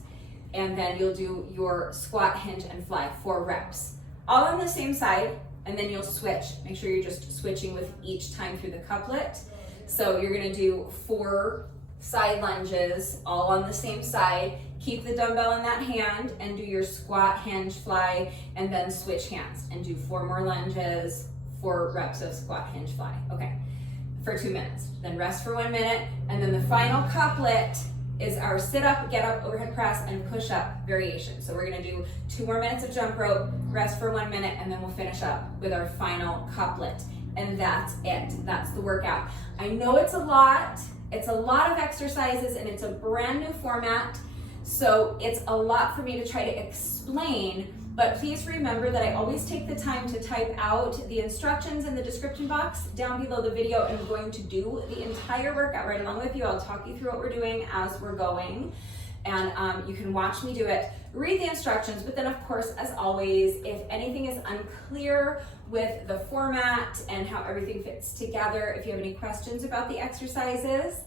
And then you'll do your squat, hinge, and fly, 4 reps. All on the same side, and then you'll switch. Make sure you're just switching with each time through the couplet. So you're gonna do 4 side lunges, all on the same side. Keep the dumbbell in that hand and do your squat, hinge, fly, and then switch hands and do 4 more lunges, 4 reps of squat, hinge, fly. Okay, for 2 minutes. Then rest for 1 minute, and then the final couplet is our sit up, get up, overhead press, and push up variation. So we're gonna do 2 more minutes of jump rope, rest for 1 minute, and then we'll finish up with our final couplet. And that's it, that's the workout. I know it's a lot of exercises, and it's a brand new format, so it's a lot for me to try to explain, but please remember that I always take the time to type out the instructions in the description box down below the video, and I'm going to do the entire workout right along with you. I'll talk you through what we're doing as we're going, and you can watch me do it, read the instructions, but then of course, as always, if anything is unclear with the format and how everything fits together, if you have any questions about the exercises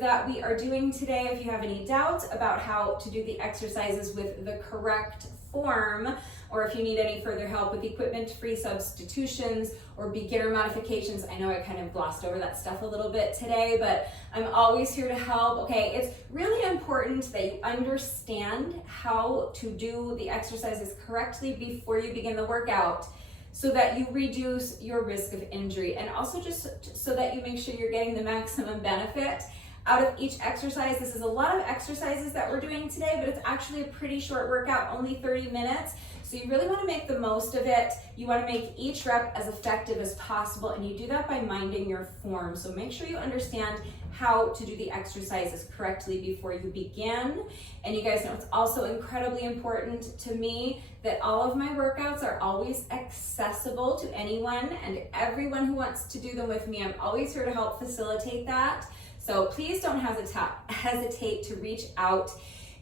that we are doing today, if you have any doubts about how to do the exercises with the correct form, or if you need any further help with equipment-free substitutions or beginner modifications. I know I kind of glossed over that stuff a little bit today, but I'm always here to help. Okay, it's really important that you understand how to do the exercises correctly before you begin the workout, so that you reduce your risk of injury, and also just so that you make sure you're getting the maximum benefit out of each exercise. This is a lot of exercises that we're doing today, but it's actually a pretty short workout, only 30 minutes. So you really want to make the most of it. You want to make each rep as effective as possible, and you do that by minding your form. So make sure you understand how to do the exercises correctly before you begin. And you guys know it's also incredibly important to me that all of my workouts are always accessible to anyone and everyone who wants to do them with me. I'm always here to help facilitate that. So please don't hesitate to reach out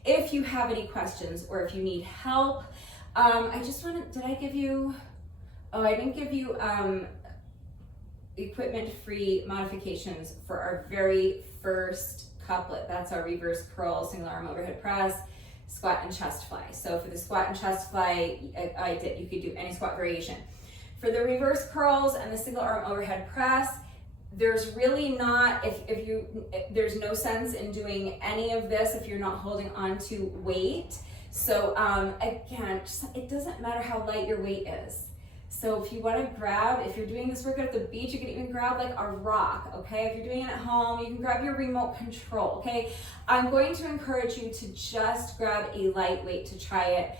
if you have any questions or if you need help. I just want to, did I give you, oh, I didn't give you equipment-free modifications for our very first couplet. That's our reverse curl, single arm overhead press, squat and chest fly. So for the squat and chest fly, you could do any squat variation. For the reverse curls and the single arm overhead press, there's really not, there's no sense in doing any of this if you're not holding on to weight. So again, it doesn't matter how light your weight is. So if you want to grab, if you're doing this workout at the beach, you can even grab like a rock, okay? If you're doing it at home, you can grab your remote control, okay? I'm going to encourage you to just grab a lightweight to try it.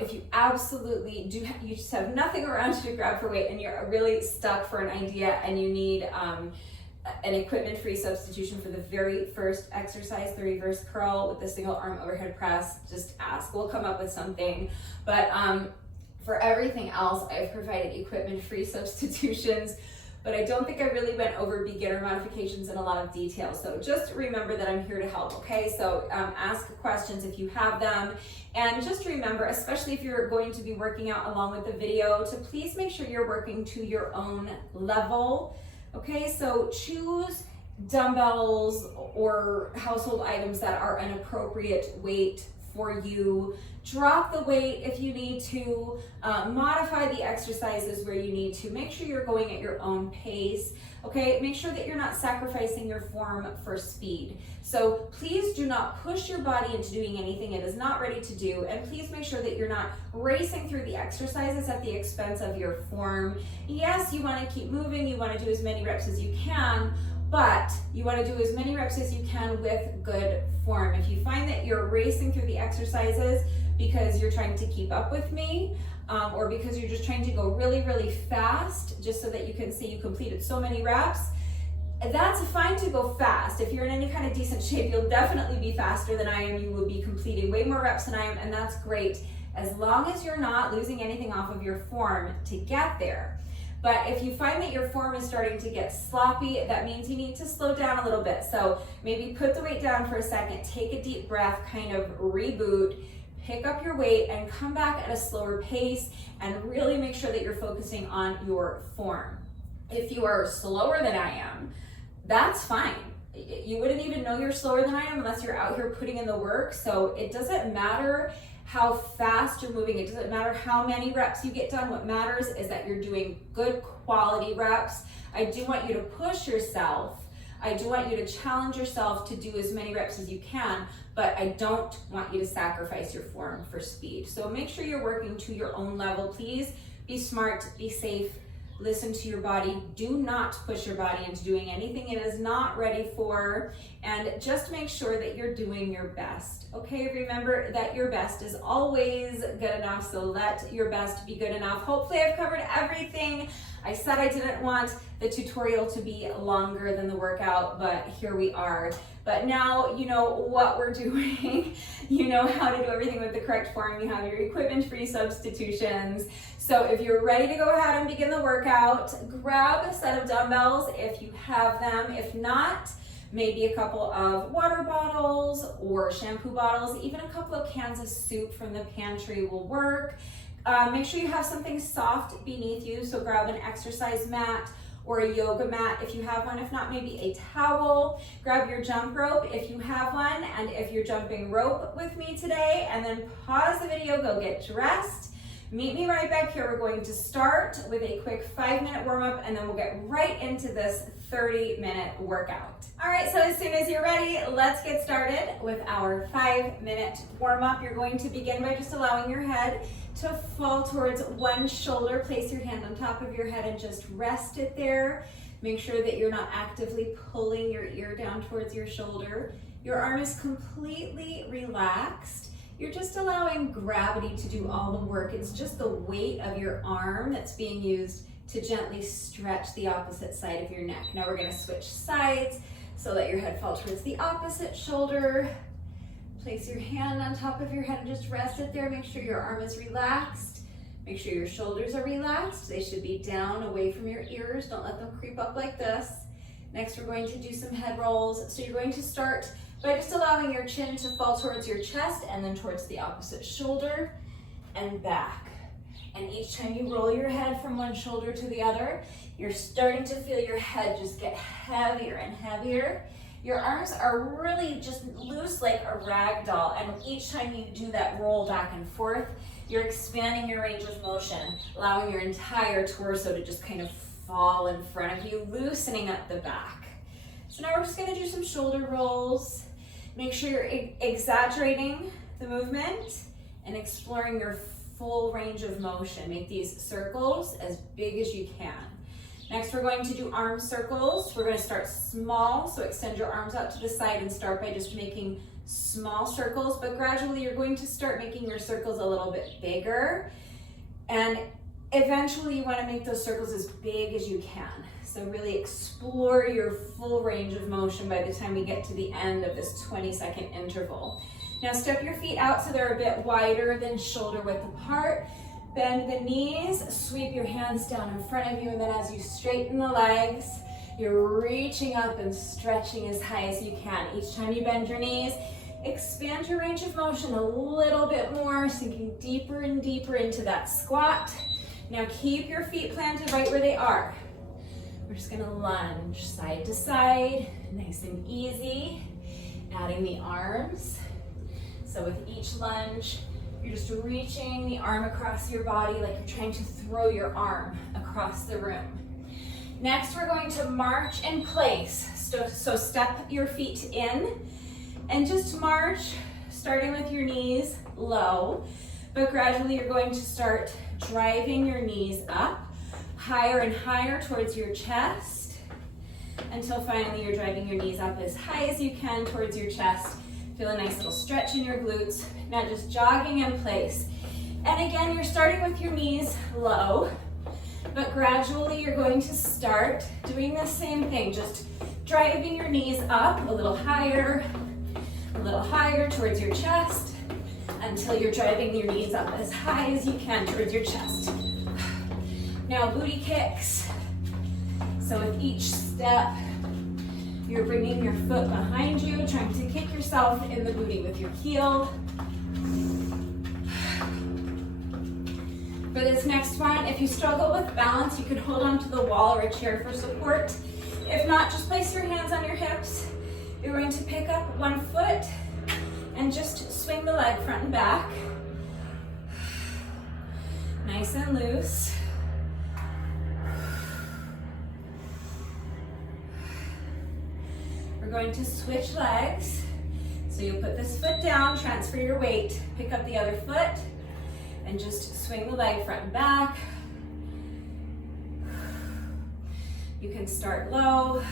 If you absolutely do, you just have nothing around you to grab for weight and you're really stuck for an idea and you need an equipment-free substitution for the very first exercise, the reverse curl with the single arm overhead press, just ask. We'll come up with something. But for everything else, I've provided equipment-free substitutions, but I don't think I really went over beginner modifications in a lot of detail. So just remember that I'm here to help, okay? So ask questions if you have them. And just remember, especially if you're going to be working out along with the video, to please make sure you're working to your own level. Okay, so choose dumbbells or household items that are an appropriate weight for you. Drop the weight if you need to, modify the exercises where you need to. Make sure you're going at your own pace, okay? Make sure that you're not sacrificing your form for speed. So please do not push your body into doing anything it is not ready to do, and please make sure that you're not racing through the exercises at the expense of your form. Yes, you want to keep moving, you want to do as many reps as you can, but you want to do as many reps as you can with good form. If you find that you're racing through the exercises because you're trying to keep up with me, or because you're just trying to go really, really fast, just so that you can say you completed so many reps, that's fine to go fast. If you're in any kind of decent shape, you'll definitely be faster than I am. You will be completing way more reps than I am, and that's great, as long as you're not losing anything off of your form to get there. But if you find that your form is starting to get sloppy, that means you need to slow down a little bit. So maybe put the weight down for a second, take a deep breath, kind of reboot, pick up your weight and come back at a slower pace, and really make sure that you're focusing on your form. If you are slower than I am, that's fine. You wouldn't even know you're slower than I am unless you're out here putting in the work. So it doesn't matter how fast you're moving. It doesn't matter how many reps you get done. What matters is that you're doing good quality reps. I do want you to push yourself. I do want you to challenge yourself to do as many reps as you can, but I don't want you to sacrifice your form for speed. So make sure you're working to your own level. Please be smart, be safe, listen to your body. Do not push your body into doing anything it is not ready for, and just make sure that you're doing your best. Okay, remember that your best is always good enough, so let your best be good enough. Hopefully I've covered everything. I said I didn't want the tutorial to be longer than the workout, but here we are. But now you know what we're doing. You know how to do everything with the correct form. You have your equipment-free substitutions. So if you're ready to go ahead and begin the workout, grab a set of dumbbells if you have them. If not, maybe a couple of water bottles or shampoo bottles, even a couple of cans of soup from the pantry will work. Make sure you have something soft beneath you, so grab an exercise mat or a yoga mat if you have one. If not, maybe a towel. Grab your jump rope if you have one, and if you're jumping rope with me today, and then pause the video, go get dressed. Meet me right back here. We're going to start with a quick 5-minute warm-up, and then we'll get right into this 30-minute workout. All right, so as soon as you're ready, let's get started with our 5-minute warm-up. You're going to begin by just allowing your head to fall towards one shoulder. Place your hand on top of your head and just rest it there. Make sure that you're not actively pulling your ear down towards your shoulder. Your arm is completely relaxed. You're just allowing gravity to do all the work. It's just the weight of your arm that's being used to gently stretch the opposite side of your neck. Now we're gonna switch sides so let your head fall towards the opposite shoulder. Place your hand on top of your head and just rest it there. Make sure your arm is relaxed. Make sure your shoulders are relaxed. They should be down away from your ears. Don't let them creep up like this. Next, we're going to do some head rolls. So you're going to start by just allowing your chin to fall towards your chest and then towards the opposite shoulder and back. And each time you roll your head from one shoulder to the other, you're starting to feel your head just get heavier and heavier. Your arms are really just loose like a rag doll, and each time you do that roll back and forth, you're expanding your range of motion, allowing your entire torso to just kind of fall in front of you, loosening up the back. So now we're just gonna do some shoulder rolls. Make sure you're exaggerating the movement and exploring your full range of motion. Make these circles as big as you can. Next, we're going to do arm circles. We're going to start small, so extend your arms out to the side and start by just making small circles, but gradually you're going to start making your circles a little bit bigger, and eventually you want to make those circles as big as you can. So really explore your full range of motion by the time we get to the end of this 20-second interval. Now step your feet out so they're a bit wider than shoulder width apart. Bend the knees, sweep your hands down in front of you, and then as you straighten the legs, you're reaching up and stretching as high as you can. Each time you bend your knees, expand your range of motion a little bit more, sinking deeper and deeper into that squat. Now keep your feet planted right where they are. We're just gonna lunge side to side, nice and easy, adding the arms. So with each lunge, you're just reaching the arm across your body like you're trying to throw your arm across the room. Next, we're going to march in place. So step your feet in and just march, starting with your knees low, but gradually you're going to start driving your knees up, higher and higher towards your chest, until finally you're driving your knees up as high as you can towards your chest. Feel a nice little stretch in your glutes. Now just jogging in place. And again, you're starting with your knees low, but gradually you're going to start doing the same thing, just driving your knees up a little higher towards your chest, until you're driving your knees up as high as you can towards your chest. Now booty kicks. So with each step, you're bringing your foot behind you, trying to kick yourself in the booty with your heel. For this next one, if you struggle with balance, you can hold on to the wall or a chair for support. If not, just place your hands on your hips. You're going to pick up one foot and just swing the leg front and back. Nice and loose. We're going to switch legs. So you'll put this foot down, transfer your weight, pick up the other foot, and just swing the leg front and back. You can start low,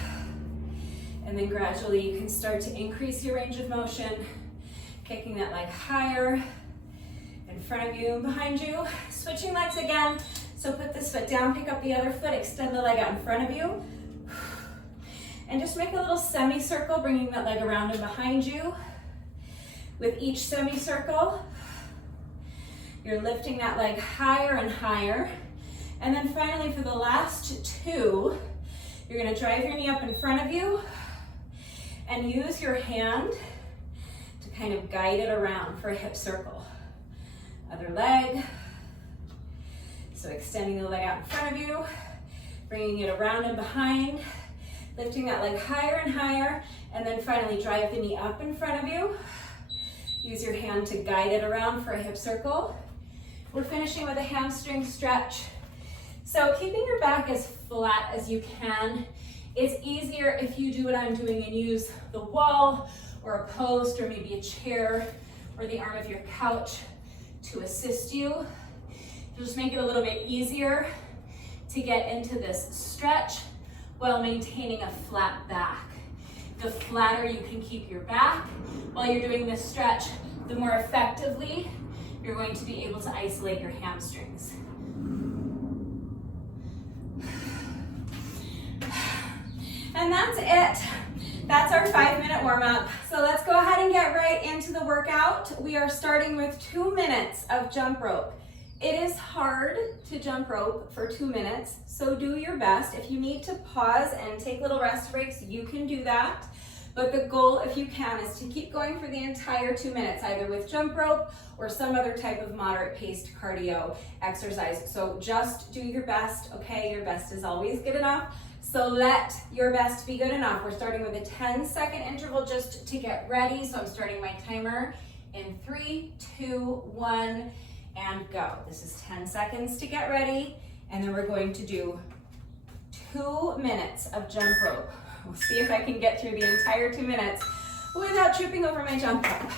and then gradually you can start to increase your range of motion, kicking that leg higher in front of you and behind you. Switching legs again. So put this foot down, pick up the other foot, extend the leg out in front of you. And just make a little semicircle, bringing that leg around and behind you. With each semicircle, you're lifting that leg higher and higher. And then finally, for the last two, you're gonna drive your knee up in front of you and use your hand to kind of guide it around for a hip circle. Other leg. So extending the leg out in front of you, bringing it around and behind, lifting that leg higher and higher, and then finally drive the knee up in front of you. Use your hand to guide it around for a hip circle. We're finishing with a hamstring stretch. So keeping your back as flat as you can. It's easier if you do what I'm doing and use the wall or a post or maybe a chair or the arm of your couch to assist you. Just make it a little bit easier to get into this stretch while maintaining a flat back. The flatter you can keep your back while you're doing this stretch, the more effectively you're going to be able to isolate your hamstrings. And that's it. That's our 5-minute warm-up. So let's go ahead and get right into the workout. We are starting with 2 minutes of jump rope. It is hard to jump rope for 2 minutes, so do your best. If you need to pause and take little rest breaks, you can do that. But the goal, if you can, is to keep going for the entire 2 minutes, either with jump rope or some other type of moderate paced cardio exercise. So just do your best, okay? Your best is always good enough. So let your best be good enough. We're starting with a 10-second interval just to get ready. So I'm starting my timer in 3, 2, 1, and go. This is 10 seconds to get ready. And then we're going to do 2 minutes of jump rope. We'll see if I can get through the entire 2 minutes without tripping over my jump rope.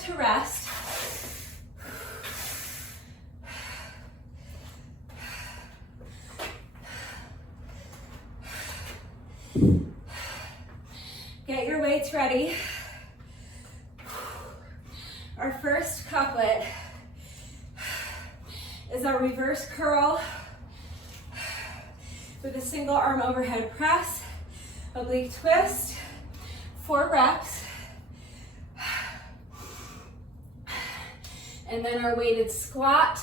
To rest. Get your weights ready. Our first couplet is our reverse curl with a single arm overhead press, oblique twist, 4 reps. And then our weighted squat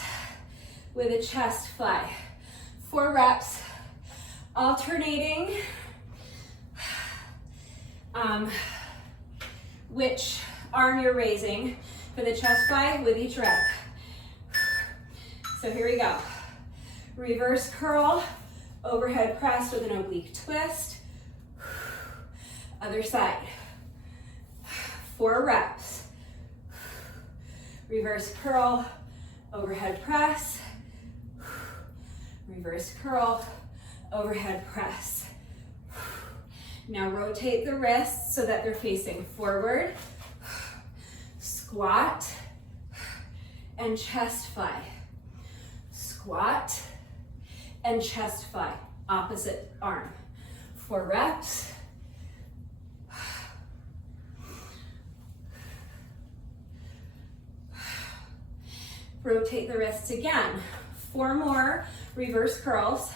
with a chest fly. 4 reps, alternating which arm you're raising for the chest fly with each rep. So here we go. Reverse curl, overhead press with an oblique twist. Other side. 4 reps. Reverse curl, overhead press, reverse curl, overhead press. Now rotate the wrists so that they're facing forward. Squat and chest fly. Squat and chest fly, opposite arm. 4 reps. Rotate the wrists again. 4 more reverse curls.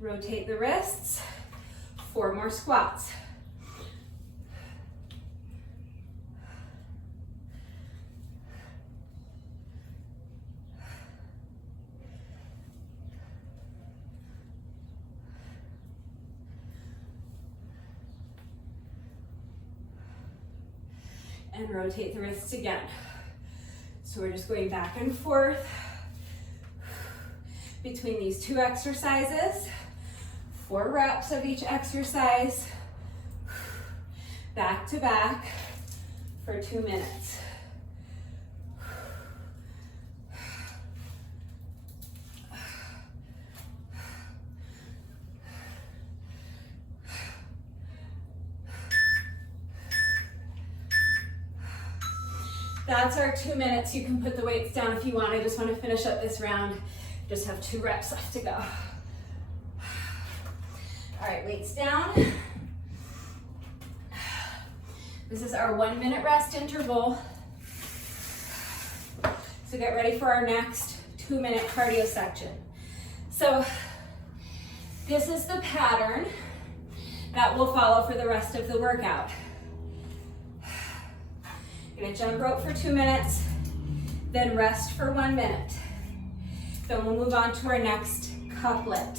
Rotate the wrists. 4 more squats. And rotate the wrists again. So we're just going back and forth between these 2 exercises. 4 reps of each exercise, back to back for 2 minutes. That's our 2 minutes. You can put the weights down if you want. I just want to finish up this round. Just have 2 reps left to go. All right, weights down. This is our 1 minute rest interval. So get ready for our next 2 minute cardio section. So this is the pattern that will follow for the rest of the workout. You're gonna jump rope for 2 minutes, then rest for 1 minute. Then we'll move on to our next couplet.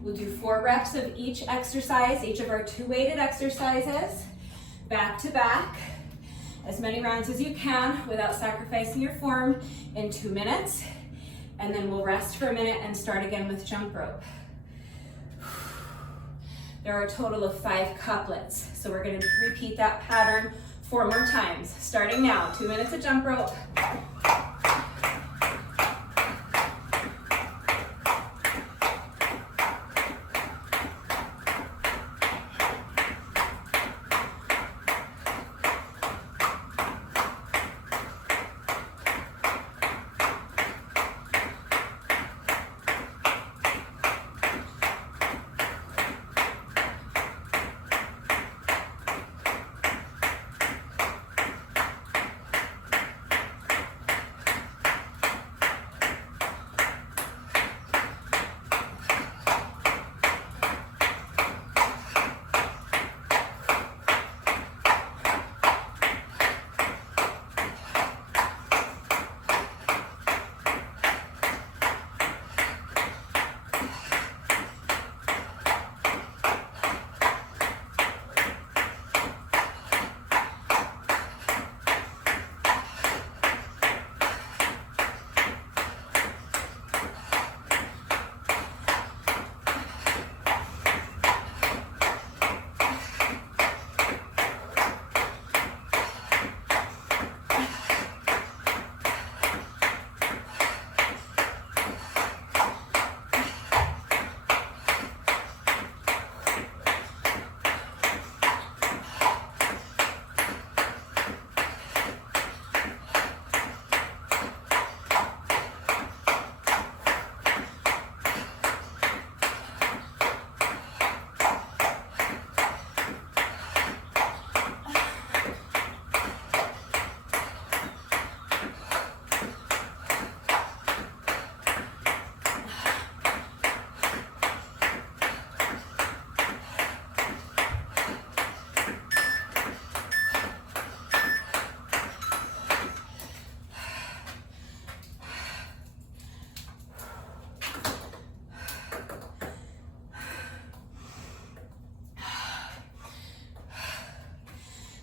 We'll do 4 reps of each exercise, each of our 2 weighted exercises, back to back, as many rounds as you can without sacrificing your form in 2 minutes. And then we'll rest for a minute and start again with jump rope. There are a total of 5 couplets. So we're gonna repeat that pattern 4 more times. Starting now, 2 minutes of jump rope.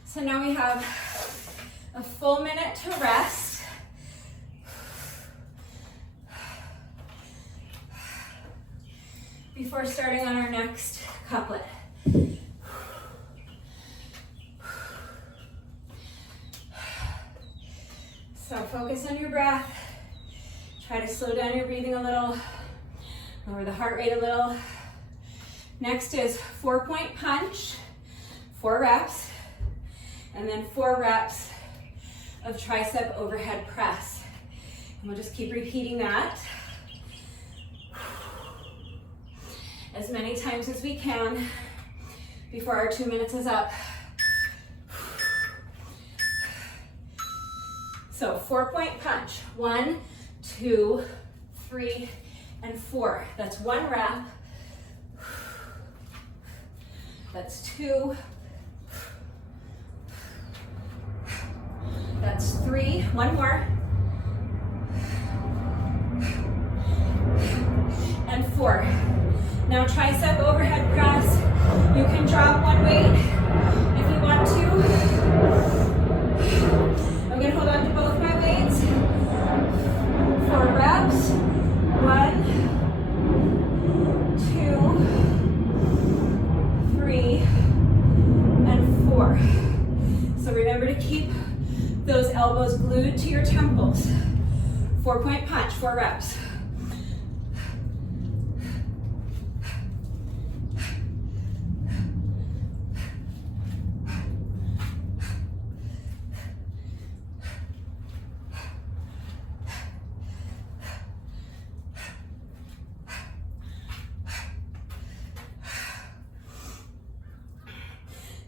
So now we have a full minute to rest. Before starting on our next couplet. So focus on your breath. Try to slow down your breathing a little. Lower the heart rate a little. Next is 4-point punch, 4 reps. And then 4 reps of tricep overhead press. And we'll just keep repeating that as many times as we can before our 2 minutes is up. So 4-point punch, 1, 2, 3, and 4. That's 1 rep That's 2. That's 3. One more. And 4. Now tricep overhead press. You can drop one weight if you want to. I'm going to hold on to both my weights. 4 reps. 1, 2, 3, and 4. So remember to keep those elbows glued to your temples. 4-point punch, 4 reps.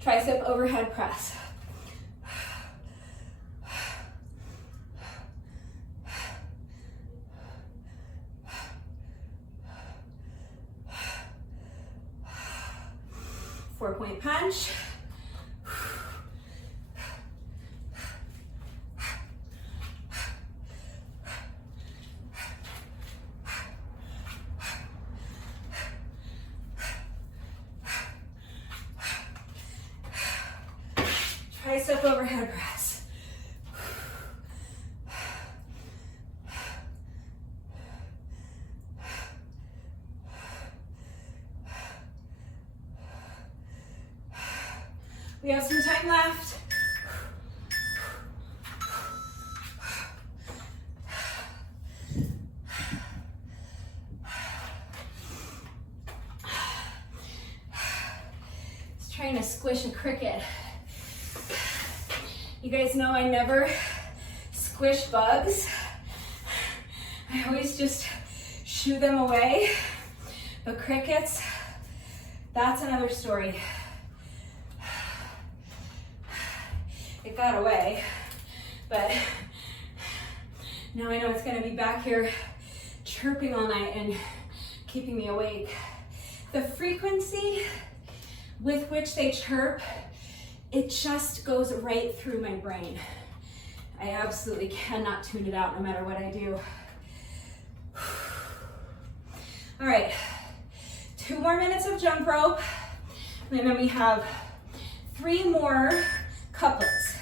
Tricep overhead press. Four-point punch. Tricep overhead press. We have some time left. Just trying to squish a cricket. You guys know I never squish bugs. I always just shoo them away. But crickets, that's another story. It got away, but now I know it's gonna be back here chirping all night and keeping me awake. The frequency with which they chirp, it just goes right through my brain. I absolutely cannot tune it out no matter what I do. All right, 2 more minutes of jump rope, and then we have 3 more couplets.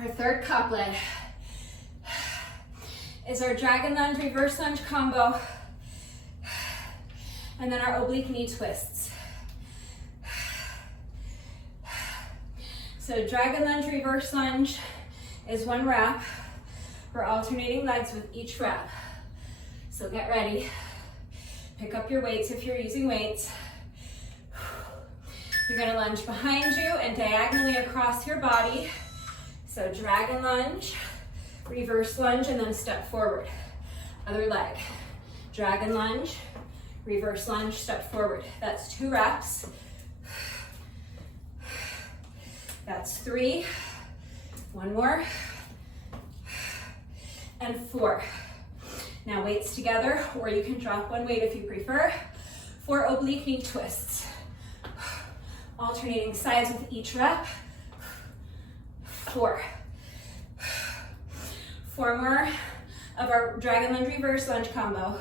Our third couplet is our dragon lunge, reverse lunge combo, and then our oblique knee twists. So dragon lunge, reverse lunge is 1 rep. We're alternating legs with each rep. So get ready. Pick up your weights if you're using weights. You're gonna lunge behind you and diagonally across your body. So dragon lunge, reverse lunge, and then step forward. Other leg. Dragon lunge, reverse lunge, step forward. That's 2 reps. That's 3. 1 more. And 4. Now weights together, or you can drop 1 weight if you prefer. 4 oblique knee twists. Alternating sides with each rep. 4. 4 more of our dragon lunge, reverse lunge combo.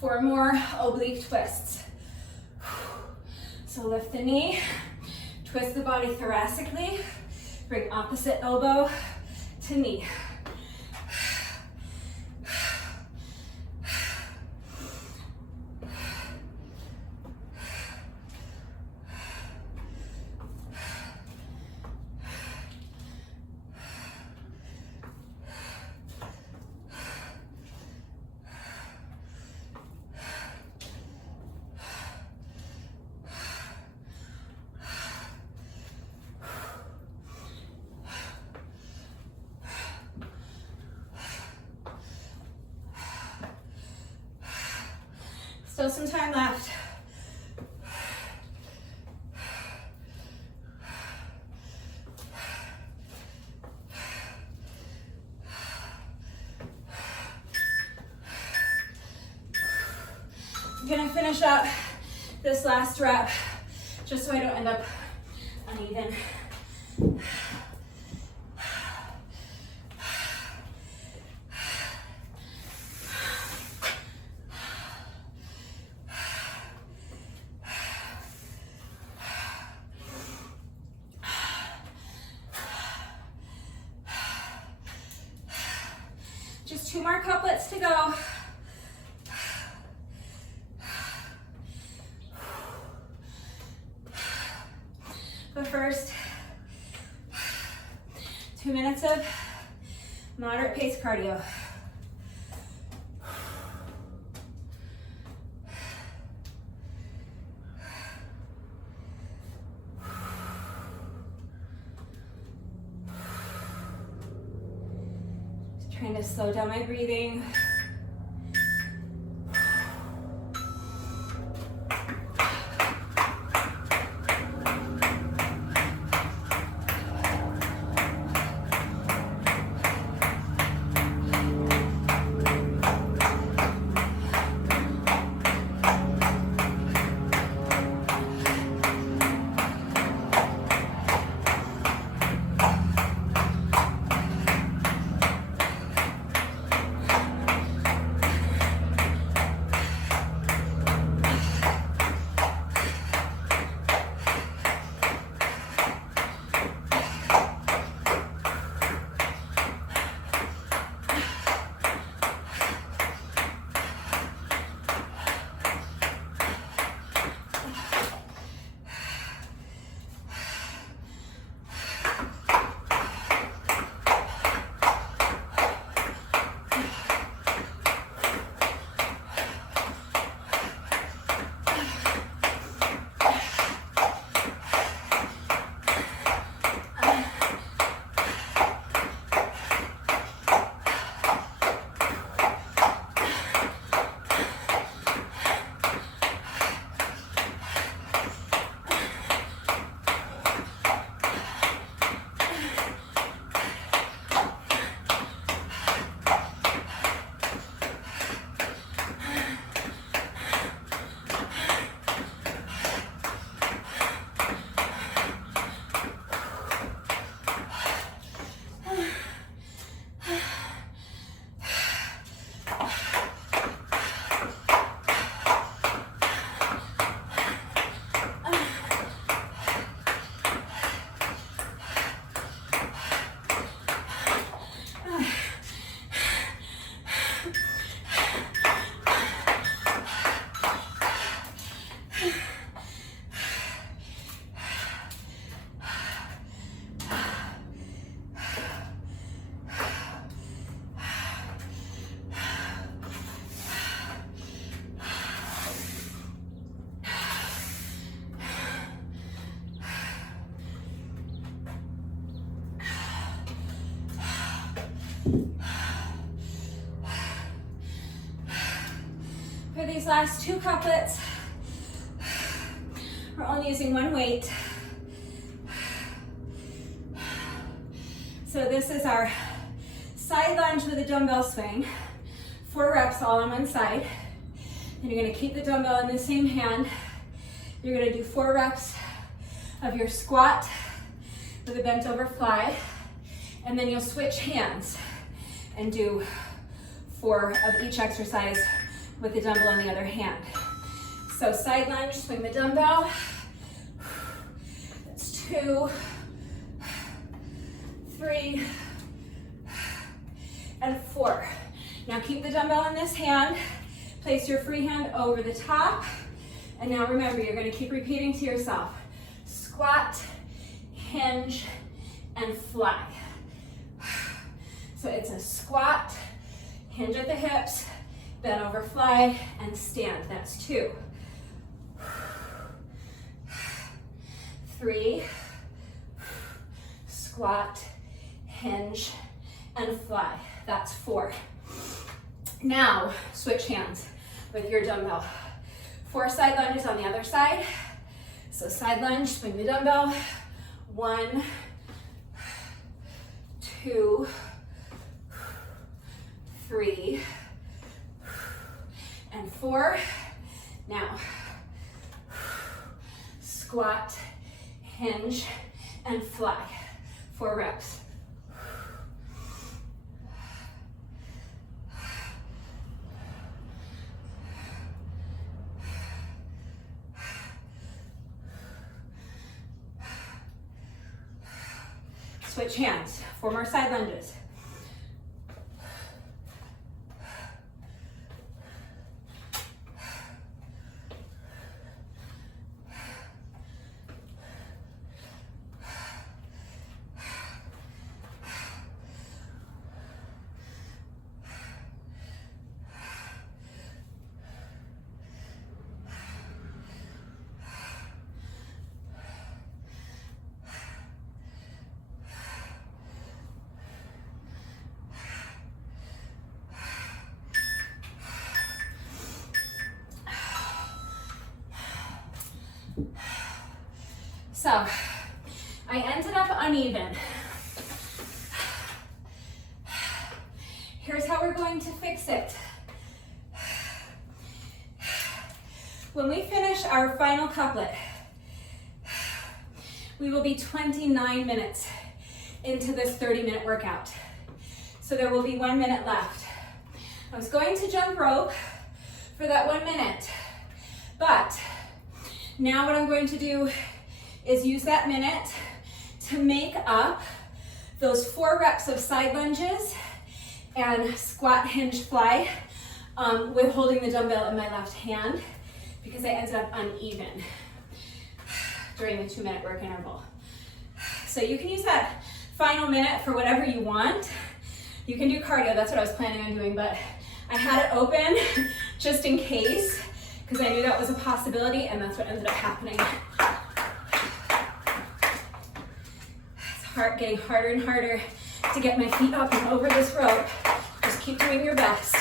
Four more oblique twists. So lift the knee, twist the body thoracically, bring opposite elbow to knee. Still some time left. I'm gonna finish up this last rep just so I don't end up uneven. Just 2 more couplets to go. But first, 2 minutes of moderate pace cardio. Trying to slow down my breathing. these last 2 couplets, we're only using 1 weight. So this is our side lunge with a dumbbell swing. 4 reps all on one side. And you're gonna keep the dumbbell in the same hand. You're gonna do 4 reps of your squat with a bent over fly. And then you'll switch hands and do 4 of each exercise with the dumbbell in the other hand. So side lunge, swing the dumbbell. That's 2, 3, and 4. Now keep the dumbbell in this hand. Place your free hand over the top. And now remember, you're going to keep repeating to yourself. Squat, hinge, and fly. So it's a squat, hinge at the hips, bend over fly, and stand. That's 2. 3, squat, hinge, and fly. That's 4. Now, switch hands with your dumbbell. 4 side lunges on the other side. So side lunge, swing the dumbbell. 1, 2, 3, and 4. Now, squat, hinge, and fly. 4 reps. Switch hands. 4 more side lunges. So, I ended up uneven. Here's how we're going to fix it. When we finish our final couplet, we will be 29 minutes into this 30-minute workout. So there will be 1 minute left. I was going to jump rope for that 1 minute, but now what I'm going to do is use that minute to make up those 4 reps of side lunges and squat, hinge, fly with holding the dumbbell in my left hand because I ended up uneven during the 2-minute work interval. So you can use that final minute for whatever you want. You can do cardio, that's what I was planning on doing, but I had it open just in case because I knew that was a possibility and that's what ended up happening. Getting harder and harder to get my feet up and over this rope. Just keep doing your best.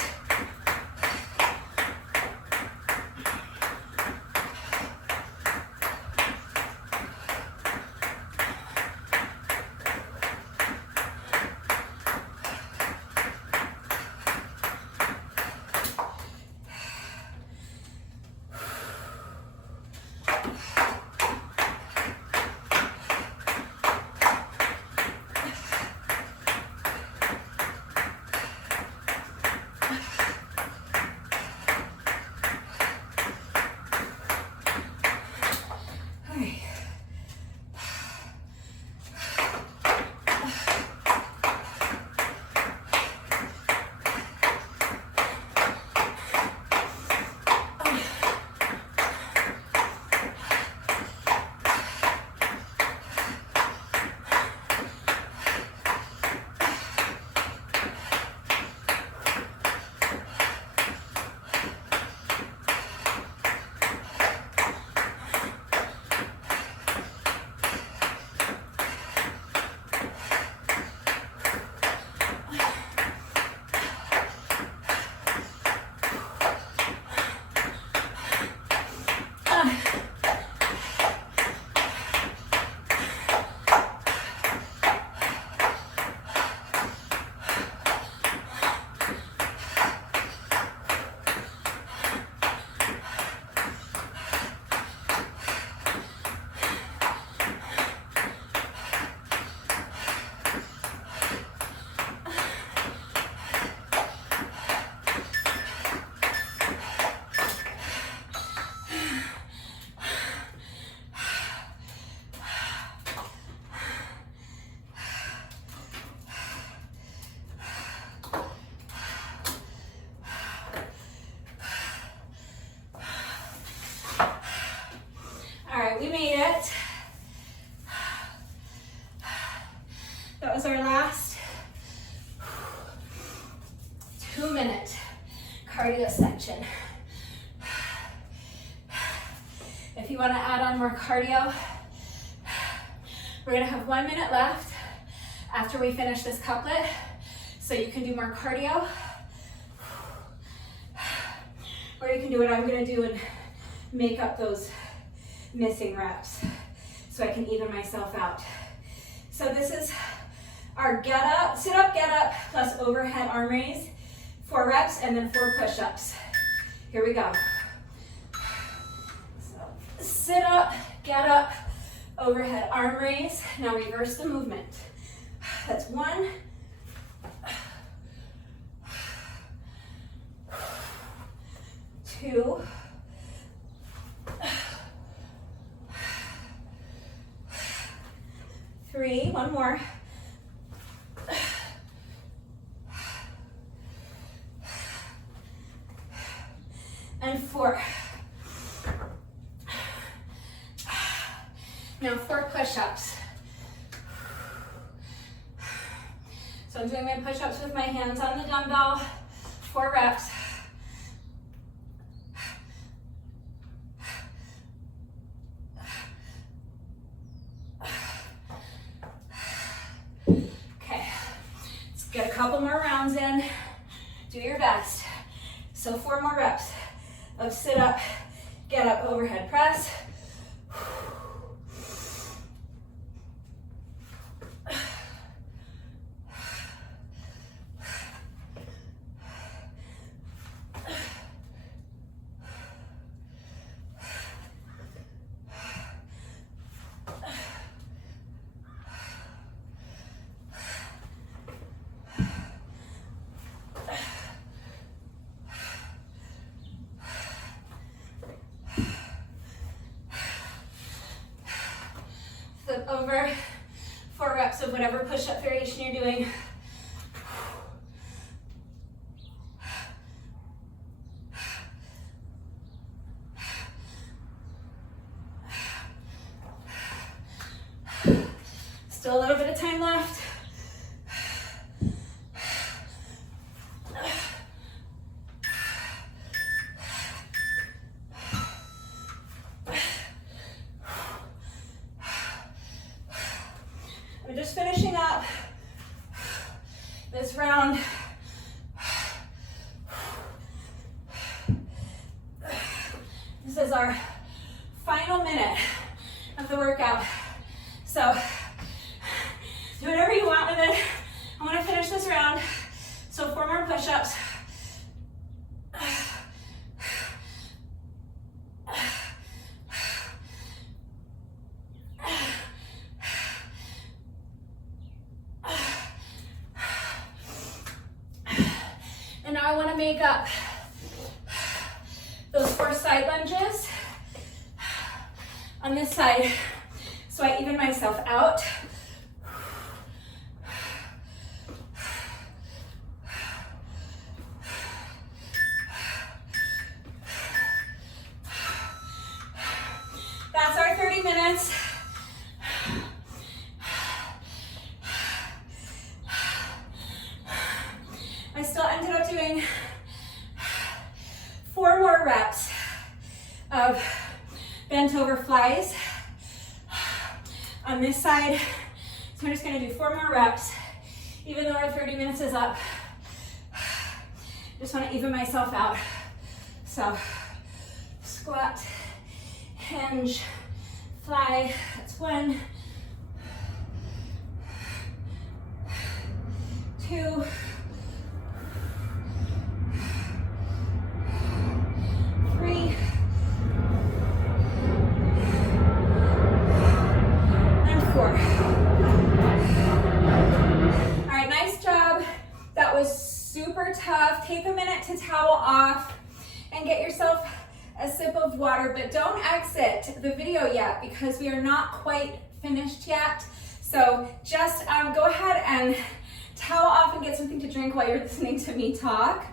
want to add on more cardio, we're going to have 1 minute left after we finish this couplet, so you can do more cardio, or you can do what I'm going to do and make up those missing reps so I can even myself out. So this is our get up, sit up, get up, plus overhead arm raise, 4 reps, and then 4 push-ups. Here we go. So sit up, get up, overhead arm raise. Now reverse the movement. That's 1, 2, 3, 1 more, and 4. Now 4 push-ups. So I'm doing my push-ups with my hands on the dumbbell, 4 reps. Okay, let's get a couple more rounds in. Do your best. So 4 more reps of sit up, get up, overhead press. Flip over, 4 reps of whatever push-up variation you're doing. Still a little bit of time left. We're just finishing up this round. This is our final minute of the workout. So do whatever you want with it. I want to finish this round. So 4 more push-ups. And now I want to make up those 4 side lunges on this side, so I even myself out. That's our 30 minutes. I still ended up doing 4 more reps of bent over flies on this side. So I'm just gonna do 4 more reps, even though our 30 minutes is up. Just wanna even myself out. So squat, hinge, fly, that's 1, 2, 3, and 4. All right, nice job. That was super tough. Take a minute to towel off and get yourself a sip of water, but don't exit the video yet because we are not quite finished yet. So just go ahead and towel off and get something to drink while you're listening to me talk.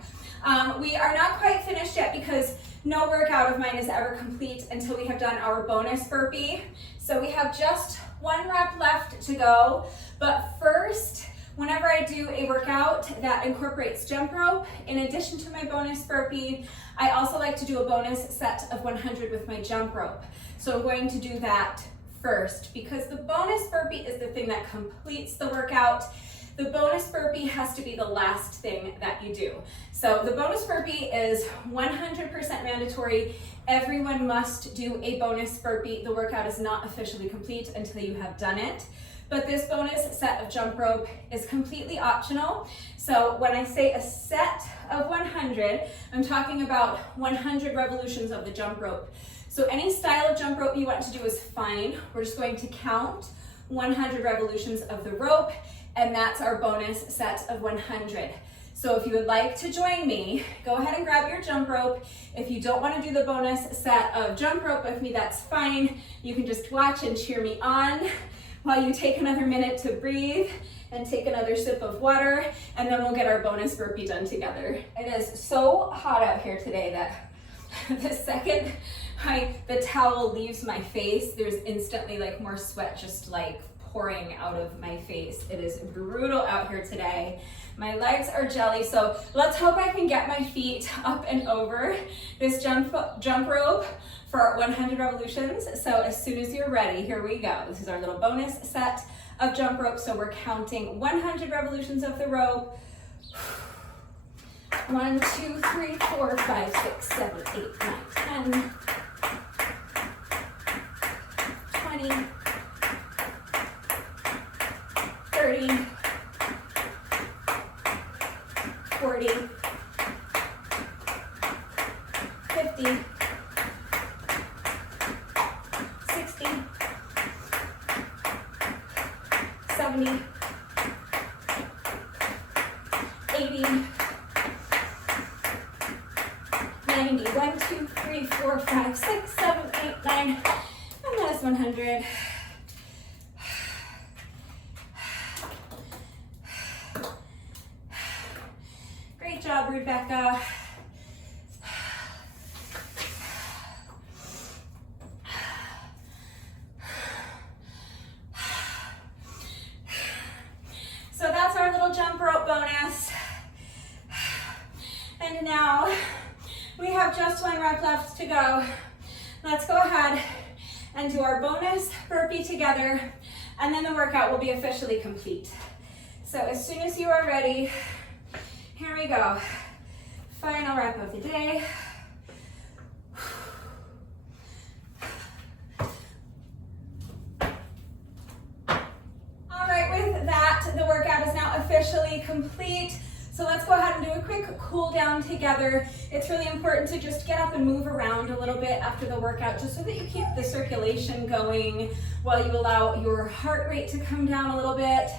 We are not quite finished yet because no workout of mine is ever complete until we have done our bonus burpee. So we have just 1 rep left to go, but first Whenever I do a workout that incorporates jump rope, in addition to my bonus burpee, I also like to do a bonus set of 100 with my jump rope. So I'm going to do that first because the bonus burpee is the thing that completes the workout. The bonus burpee has to be the last thing that you do. So the bonus burpee is 100% mandatory. Everyone must do a bonus burpee. The workout is not officially complete until you have done it. But this bonus set of jump rope is completely optional. So when I say a set of 100, I'm talking about 100 revolutions of the jump rope. So any style of jump rope you want to do is fine. We're just going to count 100 revolutions of the rope, and that's our bonus set of 100. So if you would like to join me, go ahead and grab your jump rope. If you don't want to do the bonus set of jump rope with me, that's fine. You can just watch and cheer me on while you take another minute to breathe and take another sip of water, and then we'll get our bonus burpee done together. It is so hot out here today that the second the towel leaves my face, there's instantly like more sweat just like pouring out of my face. It is brutal out here today. My legs are jelly, so let's hope I can get my feet up and over this jump rope for 100 revolutions. So as soon as you're ready, here we go. This is our little bonus set of jump rope. So we're counting 100 revolutions of the rope. 1, 2, 3, 4, 5, 6, 7, 8, 9, 10, 20, 30, 40, 50, 60, 70, 80, 90, 1, 2, 3, 4, 5, 6, 7, 8, 9, and that's 100. Great job, Rebecca. So that's our little jump rope bonus. And now we have just 1 rep left to go. Let's go ahead and do our bonus burpee together, and then the workout will be officially complete. So as soon as you are ready, here we go. Final rep of the day. All right, with that, the workout is now officially complete. So let's go ahead and do a quick cool down together. It's really important to just get up and move around a little bit after the workout, just so that you keep the circulation going while you allow your heart rate to come down a little bit,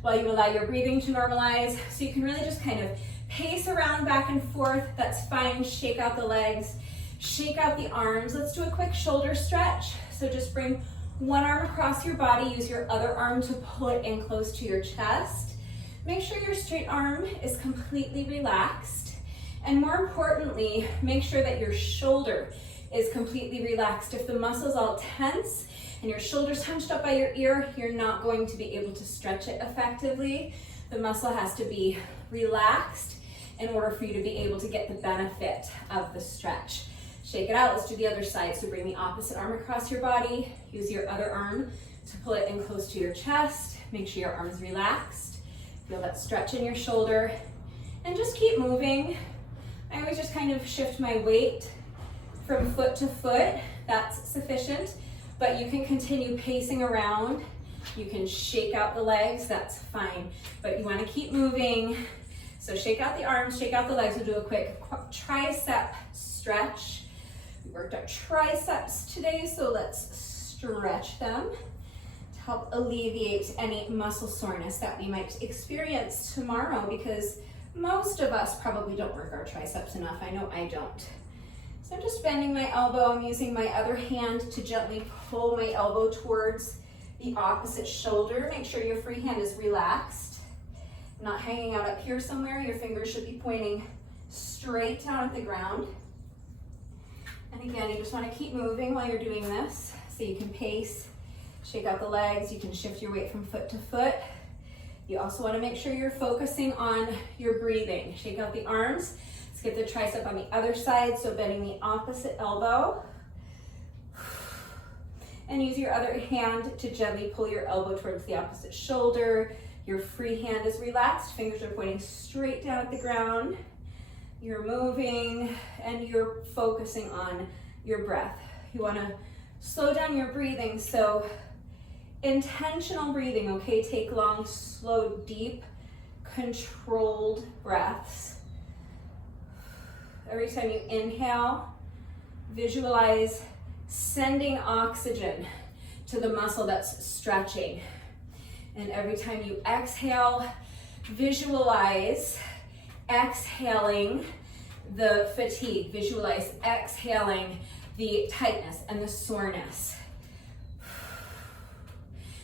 while you allow your breathing to normalize. So you can really just kind of pace around back and forth. That's fine. Shake out the legs, shake out the arms. Let's do a quick shoulder stretch. So just bring one arm across your body, use your other arm to pull it in close to your chest. Make sure your straight arm is completely relaxed. And more importantly, make sure that your shoulder is completely relaxed. If the muscle's all tense and your shoulder's hunched up by your ear, you're not going to be able to stretch it effectively. The muscle has to be relaxed in order for you to be able to get the benefit of the stretch. Shake it out. Let's do the other side. So bring the opposite arm across your body. Use your other arm to pull it in close to your chest. Make sure your arm is relaxed. Feel that stretch in your shoulder, and just keep moving. I always just kind of shift my weight from foot to foot. That's sufficient, but you can continue pacing around. You can shake out the legs, that's fine, but you want to keep moving. So shake out the arms, shake out the legs. We'll do a quick tricep stretch. We worked our triceps today, so let's stretch them. Help alleviate any muscle soreness that we might experience tomorrow, because most of us probably don't work our triceps enough. I know I don't. So I'm just bending my elbow. I'm using my other hand to gently pull my elbow towards the opposite shoulder. Make sure your free hand is relaxed, not hanging out up here somewhere. Your fingers should be pointing straight down at the ground. And again, you just want to keep moving while you're doing this, so you can pace. Shake out the legs. You can shift your weight from foot to foot. You also want to make sure you're focusing on your breathing. Shake out the arms. Let's get the tricep on the other side, so bending the opposite elbow. And use your other hand to gently pull your elbow towards the opposite shoulder. Your free hand is relaxed. Fingers are pointing straight down at the ground. You're moving and you're focusing on your breath. You want to slow down your breathing, so intentional breathing, okay? Take long, slow, deep, controlled breaths. Every time you inhale, visualize sending oxygen to the muscle that's stretching. And every time you exhale, visualize exhaling the fatigue. Visualize exhaling the tightness and the soreness.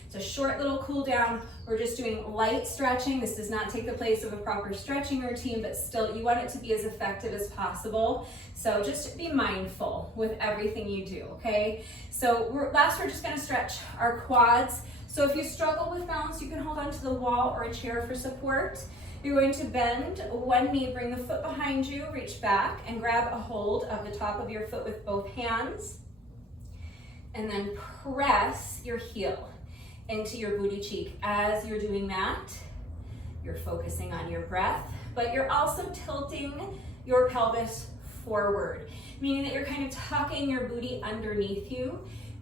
It's a short little cool down. We're just doing light stretching. This does not take the place of a proper stretching routine, but still you want it to be as effective as possible. So just be mindful with everything you do, okay? So we're just gonna stretch our quads. So if you struggle with balance, you can hold onto the wall or a chair for support. You're going to bend one knee, bring the foot behind you, reach back and grab a hold of the top of your foot with both hands. And then press your heel into your booty cheek. As you're doing that, you're focusing on your breath, but you're also tilting your pelvis forward, meaning that you're kind of tucking your booty underneath you.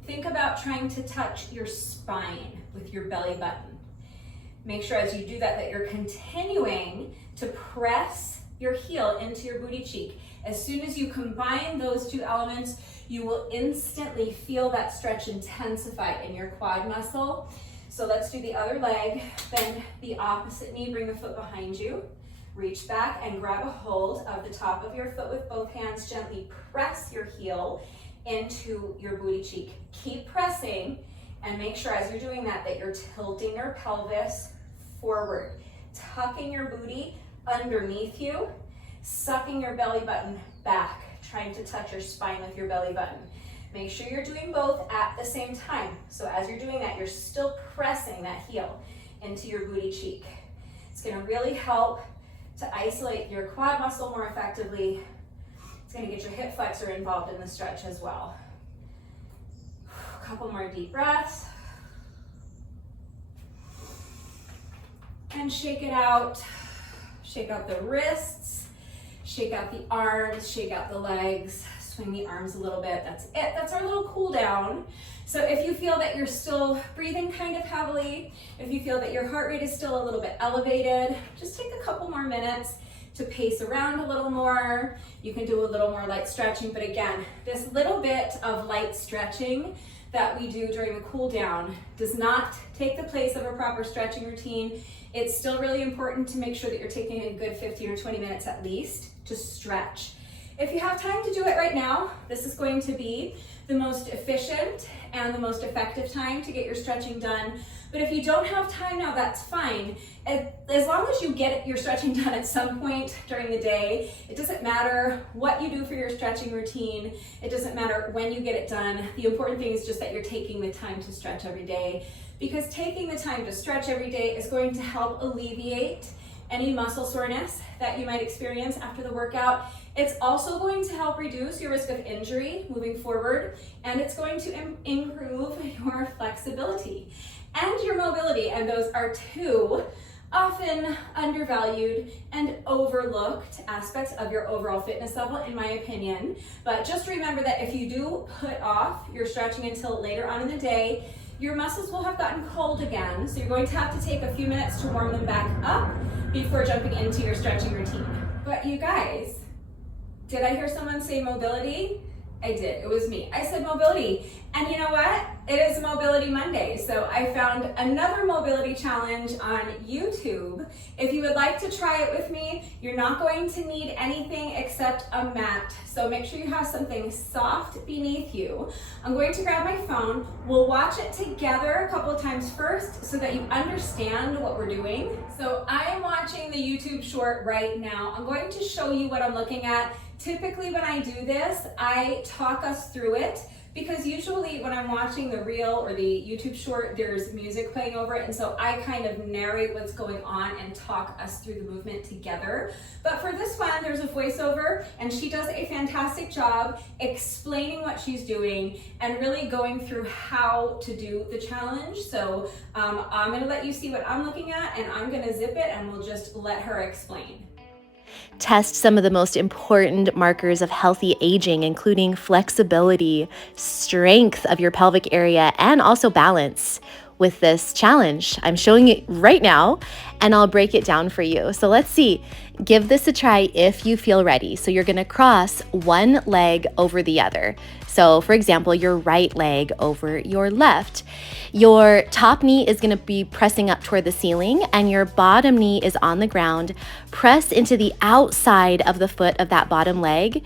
Think about trying to touch your spine with your belly button. Make sure as you do that, that you're continuing to press your heel into your booty cheek. As soon as you combine those two elements, you will instantly feel that stretch intensify in your quad muscle. So let's do the other leg. Bend the opposite knee, bring the foot behind you. Reach back and grab a hold of the top of your foot with both hands. Gently press your heel into your booty cheek. Keep pressing and make sure as you're doing that, that you're tilting your pelvis forward, tucking your booty underneath you, sucking your belly button back, trying to touch your spine with your belly button. Make sure you're doing both at the same time. So as you're doing that, you're still pressing that heel into your booty cheek. It's gonna really help to isolate your quad muscle more effectively. It's gonna get your hip flexor involved in the stretch as well. A couple more deep breaths. And shake it out. Shake out the wrists, shake out the arms, shake out the legs, swing the arms a little bit. That's it. That's our little cool down. So if you feel that you're still breathing kind of heavily, if you feel that your heart rate is still a little bit elevated, just take a couple more minutes to pace around a little more. You can do a little more light stretching, but again, this little bit of light stretching that we do during the cool down does not take the place of a proper stretching routine. It's still really important to make sure that you're taking a good 15 or 20 minutes at least to stretch. If you have time to do it right now, this is going to be the most efficient and the most effective time to get your stretching done. But if you don't have time now, that's fine. As long as you get your stretching done at some point during the day, it doesn't matter what you do for your stretching routine. It doesn't matter when you get it done. The important thing is just that you're taking the time to stretch every day, because taking the time to stretch every day is going to help alleviate any muscle soreness that you might experience after the workout. It's also going to help reduce your risk of injury moving forward, and it's going to improve your flexibility and your mobility, and those are two often undervalued and overlooked aspects of your overall fitness level, in my opinion. But just remember that if you do put off your stretching until later on in the day, your muscles will have gotten cold again, so you're going to have to take a few minutes to warm them back up before jumping into your stretching routine. But you guys, did I hear someone say mobility? I did, it was me. I said mobility. And you know what? It is Mobility Monday, so I found another mobility challenge on YouTube. If you would like to try it with me, you're not going to need anything except a mat. So make sure you have something soft beneath you. I'm going to grab my phone. We'll watch it together a couple of times first so that you understand what we're doing. So I am watching the YouTube short right now. I'm going to show you what I'm looking at. Typically when I do this, I talk us through it, because usually when I'm watching the reel or the YouTube short, there's music playing over it, and so I kind of narrate what's going on and talk us through the movement together. But for this one, there's a voiceover, and she does a fantastic job explaining what she's doing and really going through how to do the challenge. So I'm gonna let you see what I'm looking at, and I'm gonna zip it, and we'll just let her explain. Test some of the most important markers of healthy aging, including flexibility, strength of your pelvic area, and also balance with this challenge. I'm showing it right now, and I'll break it down for you. So let's see. Give this a try if you feel ready. So you're gonna cross one leg over the other. So for example, your right leg over your left. Your top knee is gonna be pressing up toward the ceiling, and your bottom knee is on the ground. Press into the outside of the foot of that bottom leg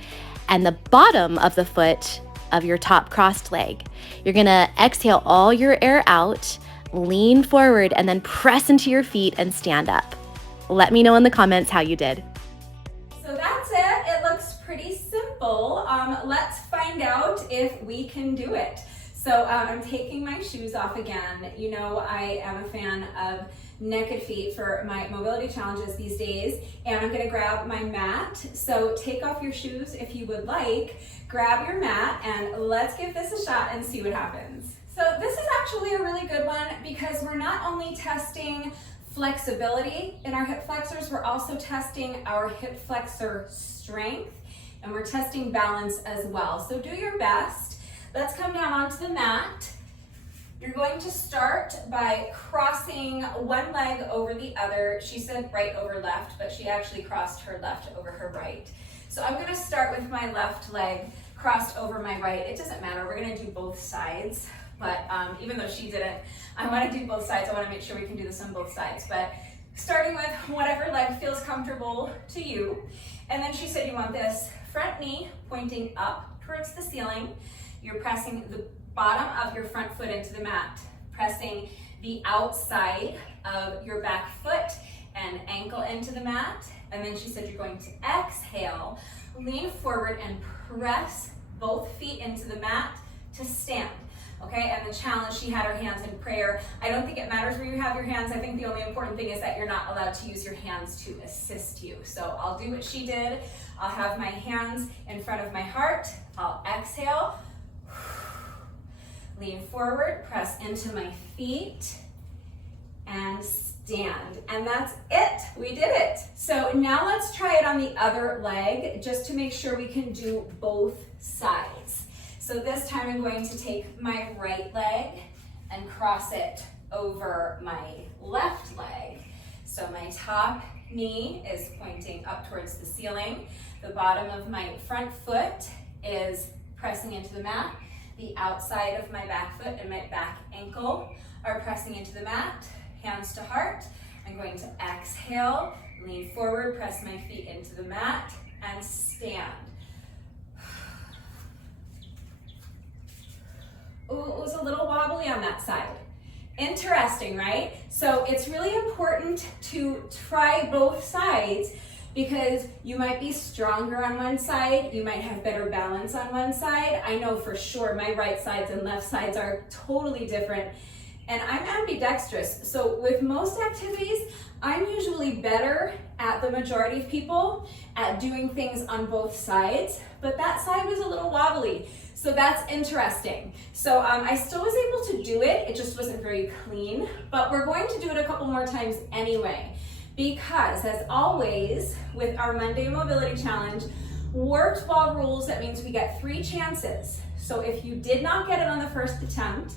and the bottom of the foot of your top crossed leg. You're gonna exhale all your air out, lean forward, and then press into your feet and stand up. Let me know in the comments how you did. So that's it. It looks pretty simple. Let's find out if we can do it. So I'm taking my shoes off again. You know, I am a fan of naked feet for my mobility challenges these days, and I'm gonna grab my mat. So take off your shoes if you would like, grab your mat, and let's give this a shot and see what happens. So this is actually a really good one because we're not only testing flexibility in our hip flexors, we're also testing our hip flexor strength, and we're testing balance as well. So do your best. Let's come down onto the mat. You're going to start by crossing one leg over the other. She said right over left, but she actually crossed her left over her right. So I'm gonna start with my left leg crossed over my right. It doesn't matter, we're gonna do both sides. But even though she didn't, I wanna do both sides. I wanna make sure we can do this on both sides. But starting with whatever leg feels comfortable to you. And then she said you want this front knee pointing up towards the ceiling. You're pressing the bottom of your front foot into the mat, pressing the outside of your back foot and ankle into the mat. And then she said you're going to exhale, lean forward and press both feet into the mat to stand. Okay, and the challenge, she had her hands in prayer. I don't think it matters where you have your hands. I think the only important thing is that you're not allowed to use your hands to assist you. So I'll do what she did. I'll have my hands in front of my heart. I'll exhale, lean forward, press into my feet, and stand. And that's it, we did it. So now let's try it on the other leg, just to make sure we can do both sides. So this time I'm going to take my right leg and cross it over my left leg. So my top knee is pointing up towards the ceiling. The bottom of my front foot is pressing into the mat. The outside of my back foot and my back ankle are pressing into the mat. Hands to heart. I'm going to exhale, lean forward, press my feet into the mat, and stand. Ooh, it was a little wobbly on that side. Interesting, right? So it's really important to try both sides, because you might be stronger on one side, you might have better balance on one side. I know for sure my right sides and left sides are totally different, and I'm ambidextrous. So with most activities, I'm usually better at the majority of people at doing things on both sides, but that side was a little wobbly. So that's interesting. So I still was able to do it, it just wasn't very clean, but we're going to do it a couple more times anyway, because as always with our Monday Mobility Challenge, warped wall rules, that means we get 3 chances. So if you did not get it on the first attempt,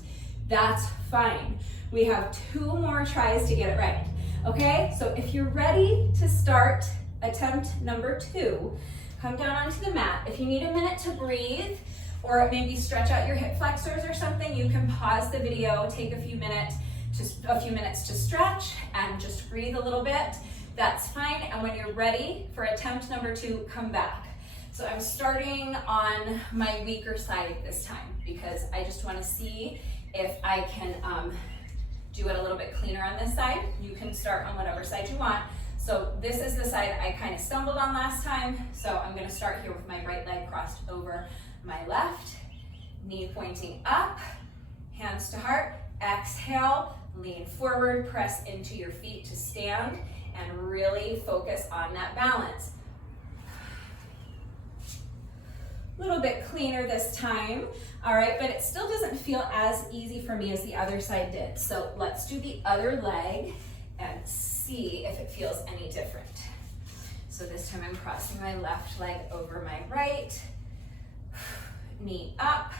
that's fine. We have 2 more tries to get it right, okay? So if you're ready to start attempt number 2, come down onto the mat. If you need a minute to breathe, or maybe stretch out your hip flexors or something, you can pause the video, take a few minutes to stretch and just breathe a little bit. That's fine. And when you're ready for attempt number 2, come back. So I'm starting on my weaker side this time, because I just want to see if I can do it a little bit cleaner on this side. You can start on whatever side you want. So this is the side I kind of stumbled on last time. So I'm gonna start here with my right leg crossed over my left, knee pointing up, hands to heart, exhale, lean forward, press into your feet to stand, and really focus on that balance. A little bit cleaner this time, all right, but it still doesn't feel as easy for me as the other side did. So let's do the other leg and see if it feels any different. So this time I'm crossing my left leg over my right, knee up,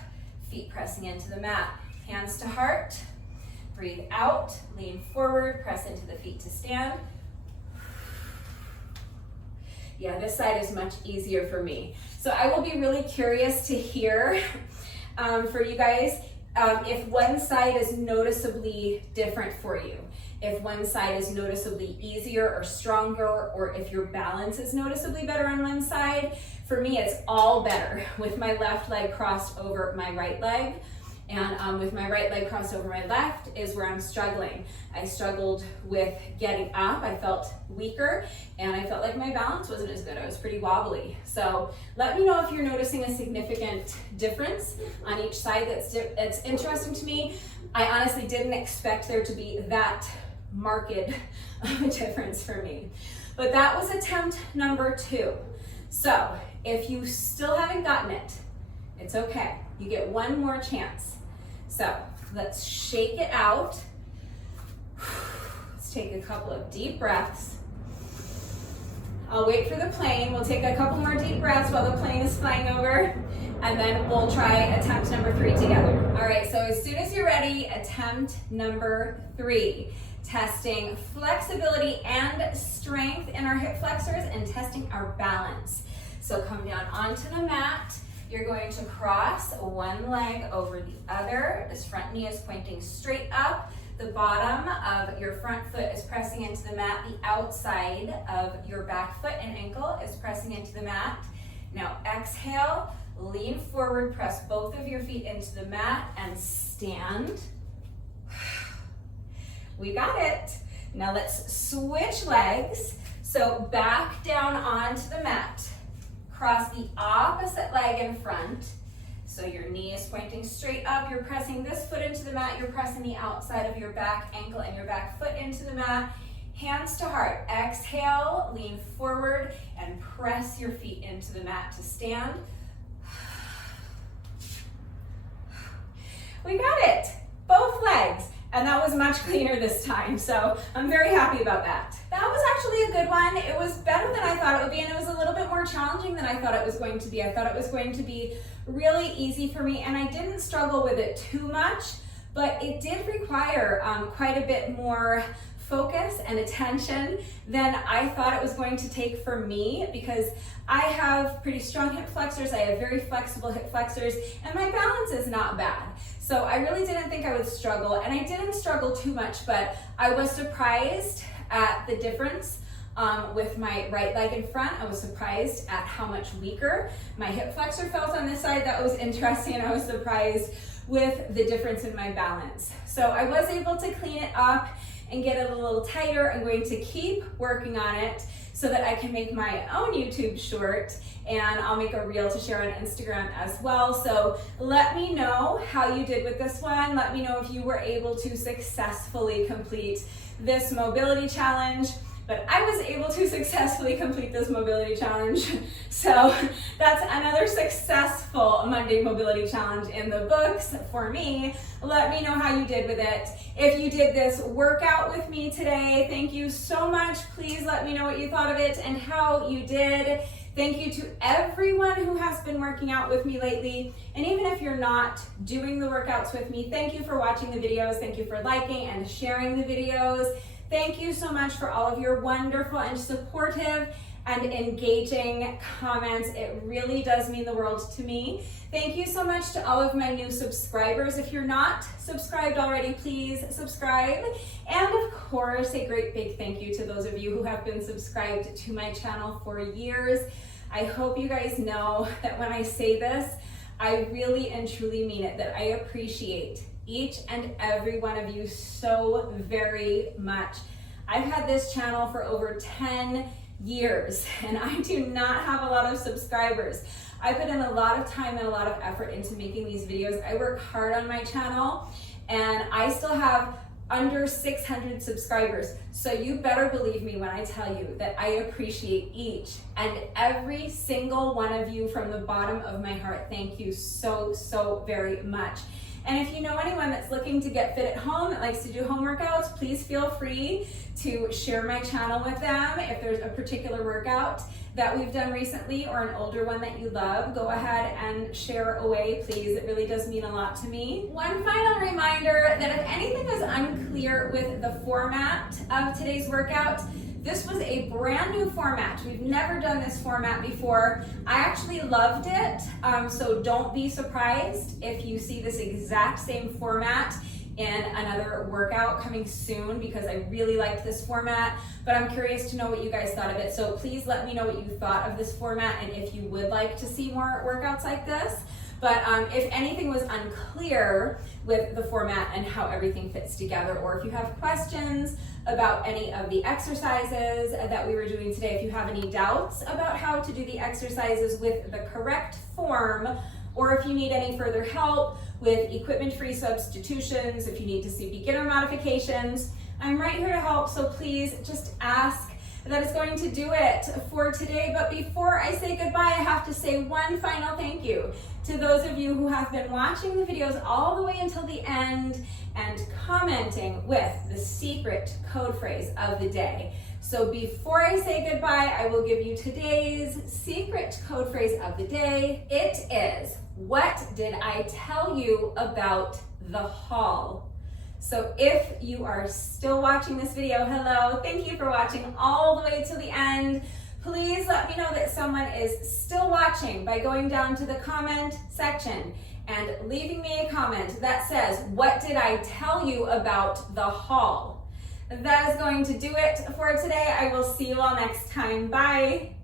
feet pressing into the mat, hands to heart, breathe out, lean forward, press into the feet to stand. Yeah, this side is much easier for me. So I will be really curious to hear for you guys if one side is noticeably different for you, if one side is noticeably easier or stronger, or if your balance is noticeably better on one side. For me, it's all better with my left leg crossed over my right leg. And with my right leg crossed over my left is where I'm struggling. I struggled with getting up. I felt weaker and I felt like my balance wasn't as good. I was pretty wobbly. So let me know if you're noticing a significant difference on each side. That's interesting to me. I honestly didn't expect there to be that marked of a difference for me. But that was attempt number 2. So if you still haven't gotten it, it's okay. You get one more chance. So let's shake it out. Let's take a couple of deep breaths. I'll wait for the plane. We'll take a couple more deep breaths while the plane is flying over, and then we'll try attempt number 3 together. All right, so as soon as you're ready, attempt number 3. Testing flexibility and strength in our hip flexors and testing our balance. So come down onto the mat. You're going to cross one leg over the other. This front knee is pointing straight up. The bottom of your front foot is pressing into the mat. The outside of your back foot and ankle is pressing into the mat. Now exhale, lean forward, press both of your feet into the mat and stand. We got it. Now let's switch legs. So back down onto the mat. Cross the opposite leg in front. So your knee is pointing straight up. You're pressing this foot into the mat. You're pressing the outside of your back ankle and your back foot into the mat. Hands to heart. Exhale, lean forward, and press your feet into the mat to stand. We got it. Both legs. And that was much cleaner this time, so I'm very happy about that. That was actually a good one. It was better than I thought it would be, and it was a little bit more challenging than I thought it was going to be. I thought it was going to be really easy for me, and I didn't struggle with it too much, but it did require quite a bit more focus and attention than I thought it was going to take for me, because I have pretty strong hip flexors, I have very flexible hip flexors, and my balance is not bad. So I really didn't think I would struggle, and I didn't struggle too much, but I was surprised at the difference with my right leg in front. I was surprised at how much weaker my hip flexor felt on this side. That was interesting, and I was surprised with the difference in my balance. So I was able to clean it up and get it a little tighter. I'm going to keep working on it so that I can make my own YouTube short, and I'll make a reel to share on Instagram as well. So let me know how you did with this one. Let me know if you were able to successfully complete this mobility challenge. But I was able to successfully complete this mobility challenge. So that's another successful Monday mobility challenge in the books for me. Let me know how you did with it. If you did this workout with me today, thank you so much. Please let me know what you thought of it and how you did. Thank you to everyone who has been working out with me lately. And even if you're not doing the workouts with me, thank you for watching the videos. Thank you for liking and sharing the videos. Thank you so much for all of your wonderful and supportive and engaging comments. It really does mean the world to me. Thank you so much to all of my new subscribers. If you're not subscribed already, please subscribe. And of course, a great big thank you to those of you who have been subscribed to my channel for years. I hope you guys know that when I say this, I really and truly mean it, that I appreciate each and every one of you so very much. I've had this channel for over 10 years and I do not have a lot of subscribers. I put in a lot of time and a lot of effort into making these videos. I work hard on my channel and I still have under 600 subscribers. So you better believe me when I tell you that I appreciate each and every single one of you from the bottom of my heart. Thank you so, so very much. And if you know anyone that's looking to get fit at home, that likes to do home workouts, please feel free to share my channel with them. If there's a particular workout that we've done recently or an older one that you love, go ahead and share away, please. It really does mean a lot to me. One final reminder that if anything is unclear with the format of today's workout, this was a brand new format. We've never done this format before. I actually loved it, so don't be surprised if you see this exact same format in another workout coming soon, because I really liked this format, but I'm curious to know what you guys thought of it. So please let me know what you thought of this format and if you would like to see more workouts like this. But if anything was unclear with the format and how everything fits together, or if you have questions about any of the exercises that we were doing today, if you have any doubts about how to do the exercises with the correct form, or if you need any further help with equipment-free substitutions, if you need to see beginner modifications, I'm right here to help, so please just ask. That is going to do it for today. But before I say goodbye, I have to say one final thank you to those of you who have been watching the videos all the way until the end and commenting with the secret code phrase of the day. So before I say goodbye, I will give you today's secret code phrase of the day. It is, what did I tell you about the haul? So if you are still watching this video, hello, thank you for watching all the way to the end. Please let me know that someone is still watching by going down to the comment section and leaving me a comment that says, what did I tell you about the haul? That is going to do it for today. I will see you all next time. Bye.